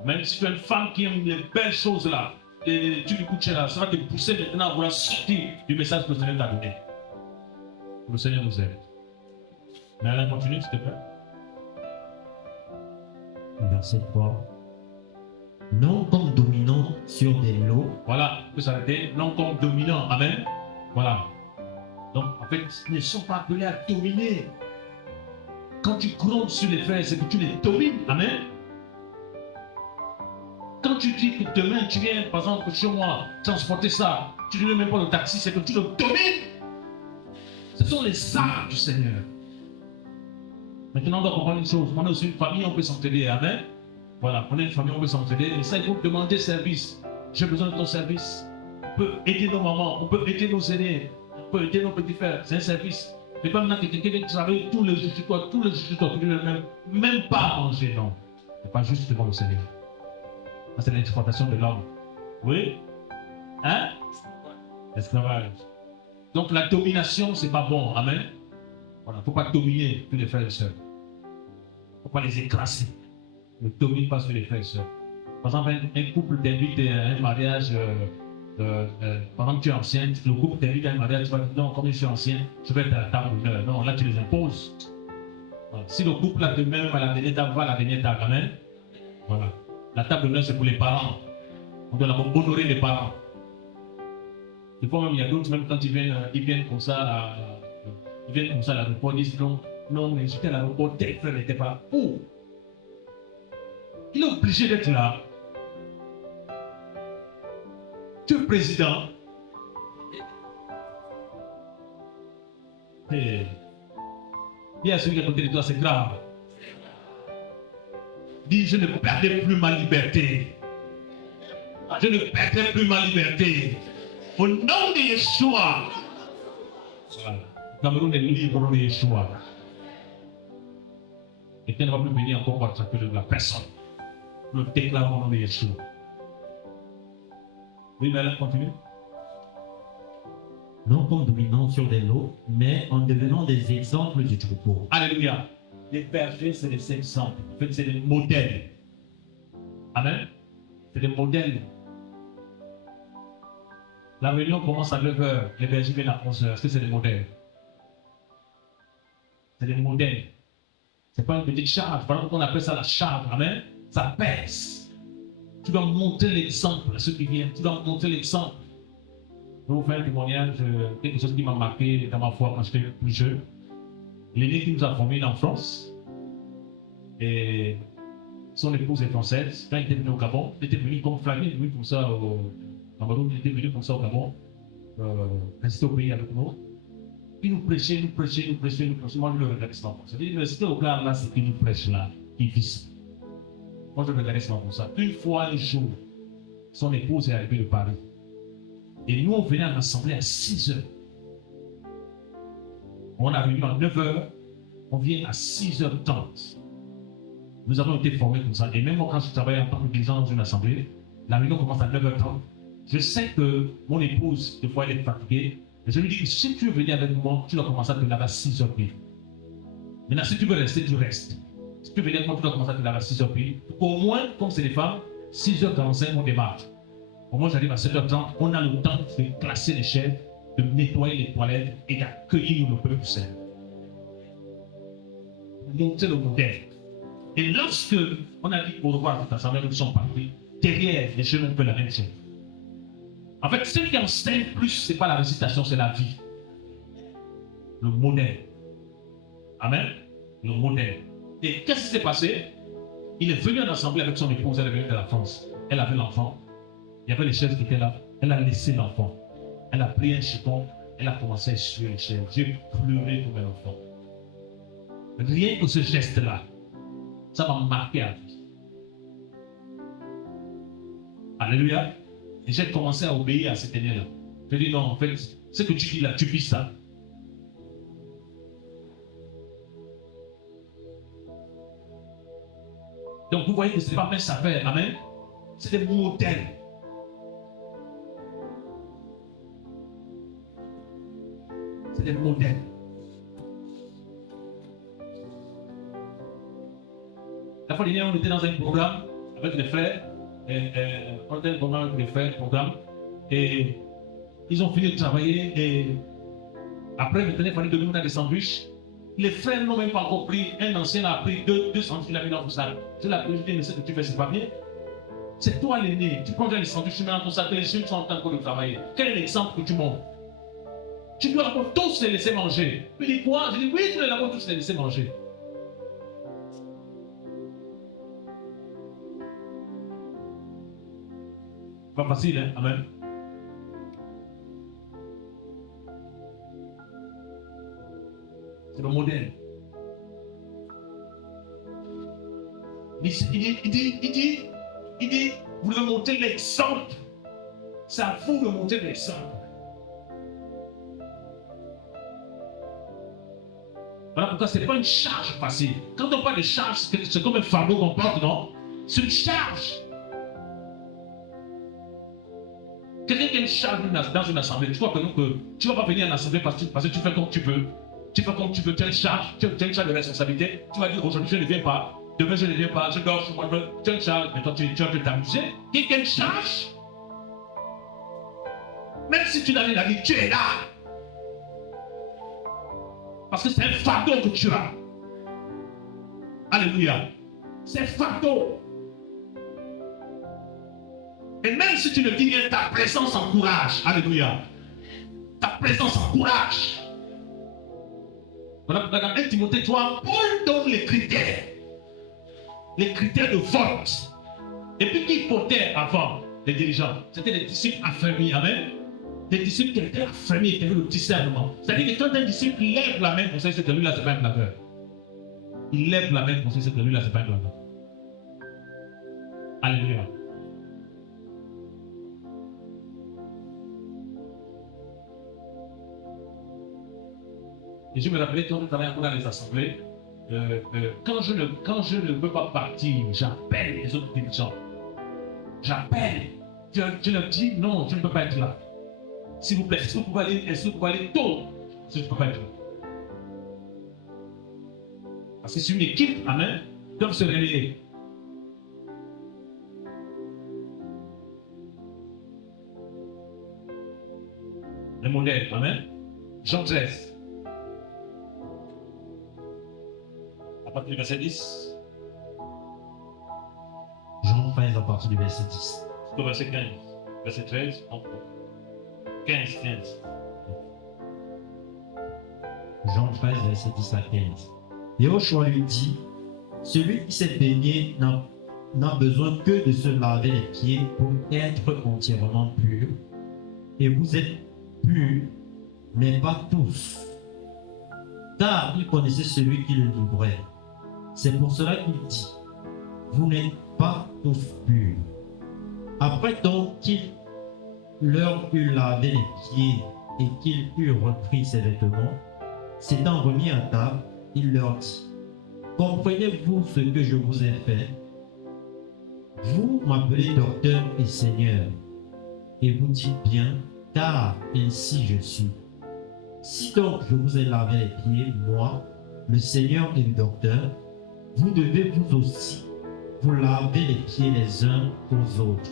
Même si tu as une femme qui aime les belles choses là, et tu lui coûtes cher là, ça va te pousser maintenant à vouloir sortir du message que le Seigneur t'a donné. Le Seigneur nous aide. Mais Alain, continue, s'il te plaît. Verset 3. Non comme dominant sur des lots. Voilà, on peut s'arrêter. Non comme dominant. Amen. Voilà. Donc, en fait, ils ne sont pas appelés à dominer. Quand tu grondes sur les frères, c'est que tu les domines. Amen. Quand tu dis que demain tu viens, par exemple, chez moi, transporter ça, tu ne donnes même pas le taxi, c'est que tu le domines. Ce sont les armes du Seigneur. Maintenant, on doit comprendre une chose. On est aussi une famille, on peut s'entraider. Amen. Voilà, on est une famille, on peut s'entraider. Mais ça, il faut demander service. J'ai besoin de ton service. On peut aider nos mamans, on peut aider nos aînés, on peut aider nos petits frères. C'est un service. Mais pas maintenant que quelqu'un vient travailler tous les jours, tu ne même pas à manger, non. C'est pas juste devant le Seigneur. C'est l'exploitation de l'homme. Oui? Hein? L'esclavage. Donc la domination, c'est pas bon. Amen. Voilà, il ne faut pas dominer tous les frères et sœurs. faut pas les écraser. Ne domine pas sur les frères et sœurs. Par exemple, un couple t'invite à un mariage, par exemple, tu es ancien, le couple t'invite à un mariage, tu vas dire non, comme je suis ancien, je vais être à la table d'honneur. Non, là tu les imposes. Voilà. Si le couple là demain à la dernière table va à la dernière table, amen. Voilà. La table d'honneur c'est pour les parents. On doit honorer les parents. Des fois même il y a d'autres, même quand ils viennent comme ça à l'aéroport, ils disent non, mais j'étais à l'aéroport, tel frère n'était pas là. Oh! Il est obligé d'être là. Tu es président. Et dis à celui qui est à côté de toi, c'est grave. Dis, je ne perdrai plus ma liberté. Je ne perdrai plus ma liberté. Au nom de Yeshua. Voilà. Cameroun est libre de Yeshua. Et tu ne vas plus venir encore pour attraper de la personne. Nous déclarons au nom de Yeshua. Oui, mais là, continue. Non comme dominant sur les lots, mais en devenant des exemples du troupeau. Alléluia. Les bergers, c'est des exemples. En fait, c'est des modèles. Amen. C'est des modèles. La réunion commence à 9h. Les bergers viennent à 11h. Est-ce que c'est des modèles? C'est des modèles. Ce n'est pas une petite charge. Par exemple, on appelle ça la charge. Amen. Ça pèse. Tu dois montrer l'exemple à ceux qui viennent. Tu dois montrer l'exemple. Je vais vous faire un témoignage, quelque chose qui m'a marqué dans ma foi quand j'étais plus jeune. L'aîné qui nous a formés en France, et son épouse est française. Quand il était venu au Gabon, il était venu comme flagré, il était venu comme ça au Cameroun, il était venu comme ça au Gabon, rester au pays avec nous. Il nous prêchait. Moi, je le regardais sans comme ça. Je dis, c'était au gars là, c'est qui nous prêche là, qui vit ça. Moi, je le regardais sans comme ça. Une fois, un jour, son épouse est arrivée de Paris. Et nous, on venait à l'assemblée à 6h. On a venu à 9h, on vient à 6h30. Nous avons été formés comme ça. Et même moi, quand je travaillais en tant que dirigeant dans une assemblée, la réunion commence à 9h30. Je sais que mon épouse, des fois, elle est fatiguée. Et je lui dis, si tu veux venir avec moi, tu dois commencer à te laver à 6h. Maintenant, si tu veux rester, tu restes. Si tu veux venir avec moi, tu dois commencer à te laver à 6h. Au moins, comme c'est les femmes, 6h45, on démarre. Au moins, j'arrive à 7h30, on a le temps de classer les chaises, de nettoyer les toilettes et d'accueillir le peuple seul. Monter le modèle. Et lorsque on a dit au revoir à toute l'assemblée, nous sommes partis, derrière les jeunes, on fait la même chose. En fait, ce qui enseigne plus, ce n'est pas la récitation, c'est la vie. Le modèle. Amen. Le modèle. Et qu'est-ce qui s'est passé? Il est venu à l'assemblée avec son épouse, elle est venue de la France. Elle avait l'enfant. Il y avait les chaises qui étaient là. Elle a laissé l'enfant. Elle a pris un chiffon. Elle a commencé à essuyer les chaises. J'ai pleuré comme un enfant. Rien que ce geste-là, ça m'a marqué à vie. Alléluia. Et j'ai commencé à obéir à cette année-là. Je dis non, en fait, ce que tu dis là, tu vis ça. Donc vous voyez que ce n'est pas même ça fait. Amen. C'est des modèles. C'est des modèles. La fois dernière, on était dans un programme avec les frères. On était dans un programme avec les frères, et ils ont fini de travailler. Et après, maintenant, il fallait donner des sandwichs. Les frères n'ont même pas encore pris. Un ancien a pris deux sandwichs, il a mis dans le sac. Je l'ai dit, mais ce que tu fais, c'est pas bien. C'est toi l'aîné. Tu prends les sandwichs, tu mets dans ton sac, les jeunes sont en train de travailler. Quel est l'exemple que tu montres? Tu dois tous les laisser manger. Il dit quoi? Je dis oui, tu dois tous les laisser manger. Pas facile, hein? Amen. C'est le modèle. Il dit, vous devez montrer l'exemple. C'est à vous de montrer l'exemple. Voilà pourquoi ce n'est pas une charge facile. Quand on parle de charge, c'est comme un fardeau qu'on porte, non? C'est une charge. Quelqu'un qui a une charge dans une assemblée, tu vois que tu ne vas pas venir en assemblée parce que tu fais comme tu veux. Tu fais comme tu veux, tu as une charge, de responsabilité. Tu vas dire aujourd'hui je ne viens pas. Demain, je ne viens pas, je dors sur moi, tu as une charge, mais toi, tu as de t'amuser. Quelqu'un charge. Même si tu n'as rien à dire, tu es là. Parce que c'est un fardeau que tu as. Alléluia. C'est un fardeau. Et même si tu ne dis rien, ta présence encourage. Alléluia. Ta présence encourage. Voilà, dans 1 Timothée 3, Paul donne les critères. Les critères de vote. Et puis qui votait avant les dirigeants? C'était les disciples affermis. Amen. Des disciples qui étaient affermis, qui avaient le discernement. C'est-à-dire que quand un disciple lève la main pour dire que lui-là, c'est pas un blagueur. Il lève la main pour dire que lui-là, c'est pas un blagueur. Alléluia. Et je me rappelais quand on travaillait dans les assemblées, quand je ne veux pas partir, j'appelle les autres dirigeants. J'appelle. Je leur dis non, je ne peux pas être là. S'il vous plaît, est-ce que vous pouvez aller tôt? Si je ne peux pas être là. Parce que c'est une équipe, amen, doivent se réveiller. Le modèle, amen. Jean 13. À partir du verset 10. Jean 13 à partir du verset 10. Au verset 15. Verset 13. 15. Jean 13, verset 10 à 15. Yoshua lui dit, celui qui s'est baigné n'a besoin que de se laver les pieds pour être entièrement pur. Et vous êtes purs, mais pas tous. Car il connaissait celui qui le livrait. C'est pour cela qu'il dit, vous n'êtes pas tous purs. Après donc qu'il leur eut lavé les pieds et qu'il eut repris ses vêtements, s'étant remis à table, il leur dit, comprenez-vous ce que je vous ai fait? Vous m'appelez docteur et Seigneur, et vous dites bien, car ainsi je suis. Si donc je vous ai lavé les pieds, moi, le Seigneur et le docteur, vous devez vous aussi vous laver les pieds les uns aux autres.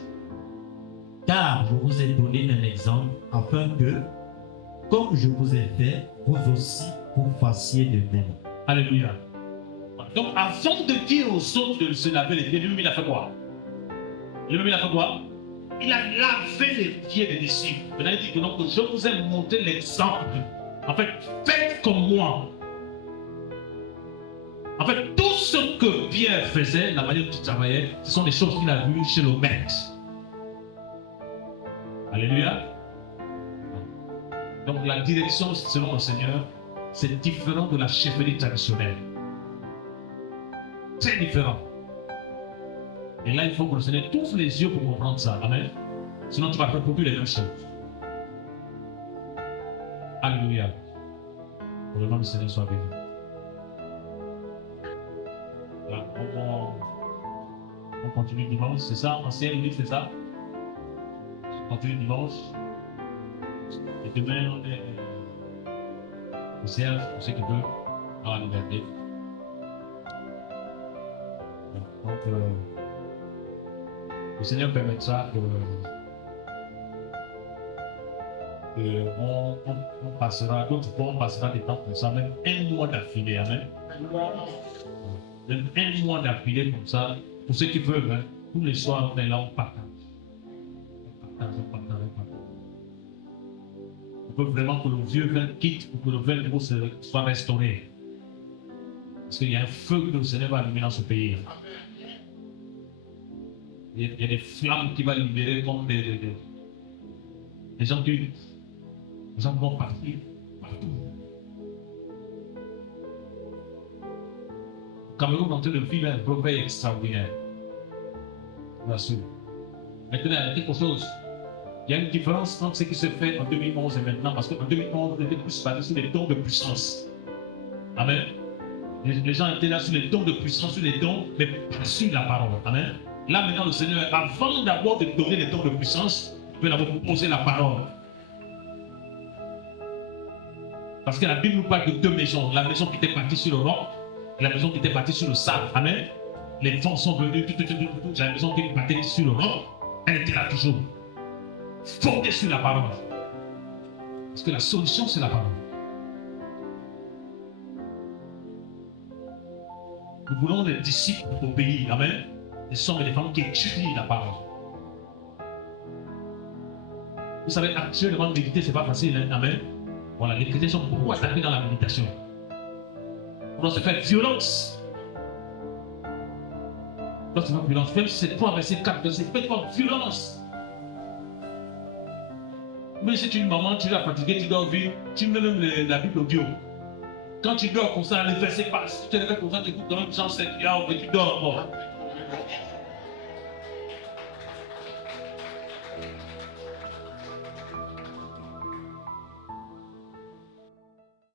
Car je vous ai donné un exemple afin que, comme je vous ai fait, vous aussi vous fassiez de même. Alléluia. Donc, avant de dire aux autres de se laver les pieds, lui-même il a fait quoi? Lui-même il a fait quoi? Il a lavé les pieds des disciples. Maintenant, il dit que donc, je vous ai montré l'exemple. En fait, faites comme moi. En fait, tout ce que Pierre faisait, la manière dont il travaillait, ce sont des choses qu'il a vues chez le maître. Alléluia. Donc la direction selon le Seigneur, c'est différent de la chefferie traditionnelle. Très différent. Et là, il faut que le Seigneur t'ouvre les yeux pour comprendre ça. Amen. Sinon, tu vas faire plus les mêmes choses. Alléluia. Pour le nom du Seigneur soit béni. Là, on continue dimanche, c'est ça? Ancien livre, c'est ça? On continue dimanche. Et demain, on est au Serge, pour ceux qui veulent, dans la liberté. Donc, le Seigneur permettra que on passera, d'autres fois, on passera des temps comme ça, même un mois d'affilée, amen. Même un mois d'affilée comme ça, pour ceux qui peuvent, hein, tous les soirs, on est là, on partage. On partage. On peut vraiment que le vieux vin quitte pour que le vin nouveau soit restauré. Parce qu'il y a un feu que le Seigneur va allumer dans ce pays. Il y a des flammes qui vont libérer comme des gens qui vont partir partout. Cameroun est en train de vivre un progrès extraordinaire. Bien sûr. Maintenant, il y a quelque chose. Il y a une différence entre ce qui se fait en 2011 et maintenant, parce qu'en 2011, on était plus basé sur les dons de puissance. Amen. Les gens étaient là sur les dons de puissance, sur les dons, mais pas sur la parole. Amen. Là maintenant, le Seigneur, avant d'abord de donner les dons de puissance, il peut d'abord proposer la parole. Parce que la Bible nous parle de deux maisons. La maison qui était bâtie sur le roc et la maison qui était bâtie sur le sable. Amen. les vents sont venus, j'ai l'impression qu'elle battait sur le roc, elle était là toujours. Fondée sur la parole. Parce que la solution, c'est la parole. Nous voulons les disciples au pays, amen. Les hommes et les femmes qui étudient la parole. Vous savez, actuellement, méditer, c'est pas facile, hein? Amen. Voilà, les chrétiens sont beaucoup attaqués dans la méditation. On doit se faire violence. On doit se faire violence. Même si c'est 3 versets, 4 versets, faites-toi violence. Mais si tu es une maman, tu es fatigué, tu dois vivre, tu mets même la Bible audio. Quand tu dors comme ça, les versets passent. Tu te réveilles comme ça, tu écoutes dans Jean 7, et tu dors encore.